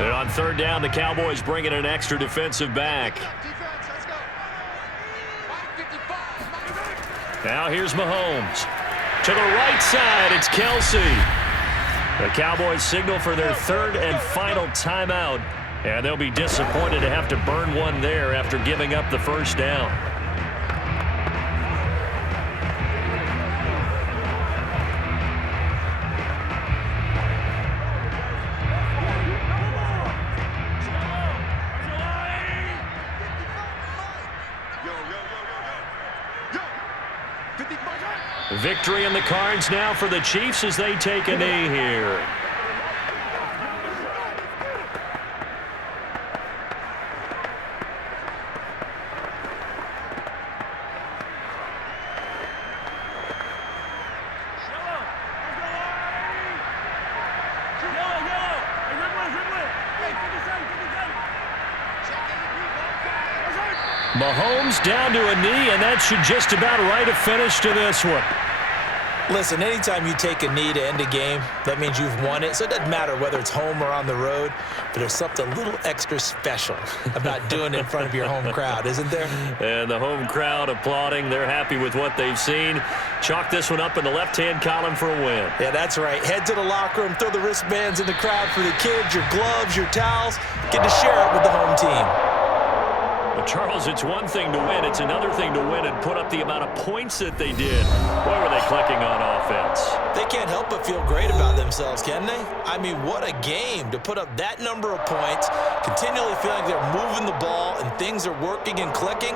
And on 3rd down, the Cowboys bring in an extra defensive back. Now here's Mahomes. To the right side, it's Kelsey. The Cowboys signal for their 3rd and final timeout, and they'll be disappointed to have to burn one there after giving up the 1st down. Victory in the cards now for the Chiefs as they take a knee here. Mahomes down to a knee, and that should just about write a finish to this one. Listen, anytime you take a knee to end a game, that means you've won it. So it doesn't matter whether it's home or on the road, but there's something a little extra special about doing it in front of your home crowd, isn't there? And the home crowd applauding. They're happy with what they've seen. Chalk this one up in the left-hand column for a win. Yeah, that's right. Head to the locker room, throw the wristbands in the crowd for the kids, your gloves, your towels. Get to share it with the home team. Well, Charles, it's one thing to win. It's another thing to win and put up the amount of points that they did. Boy, were they clicking on offense. They can't help but feel great about themselves, can they? I mean, what a game to put up that number of points, continually feeling like they're moving the ball and things are working and clicking.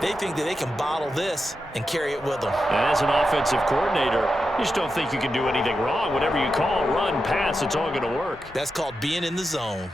They think that they can bottle this and carry it with them. And as an offensive coordinator, you just don't think you can do anything wrong. Whatever you call, run, pass, it's all going to work. That's called being in the zone.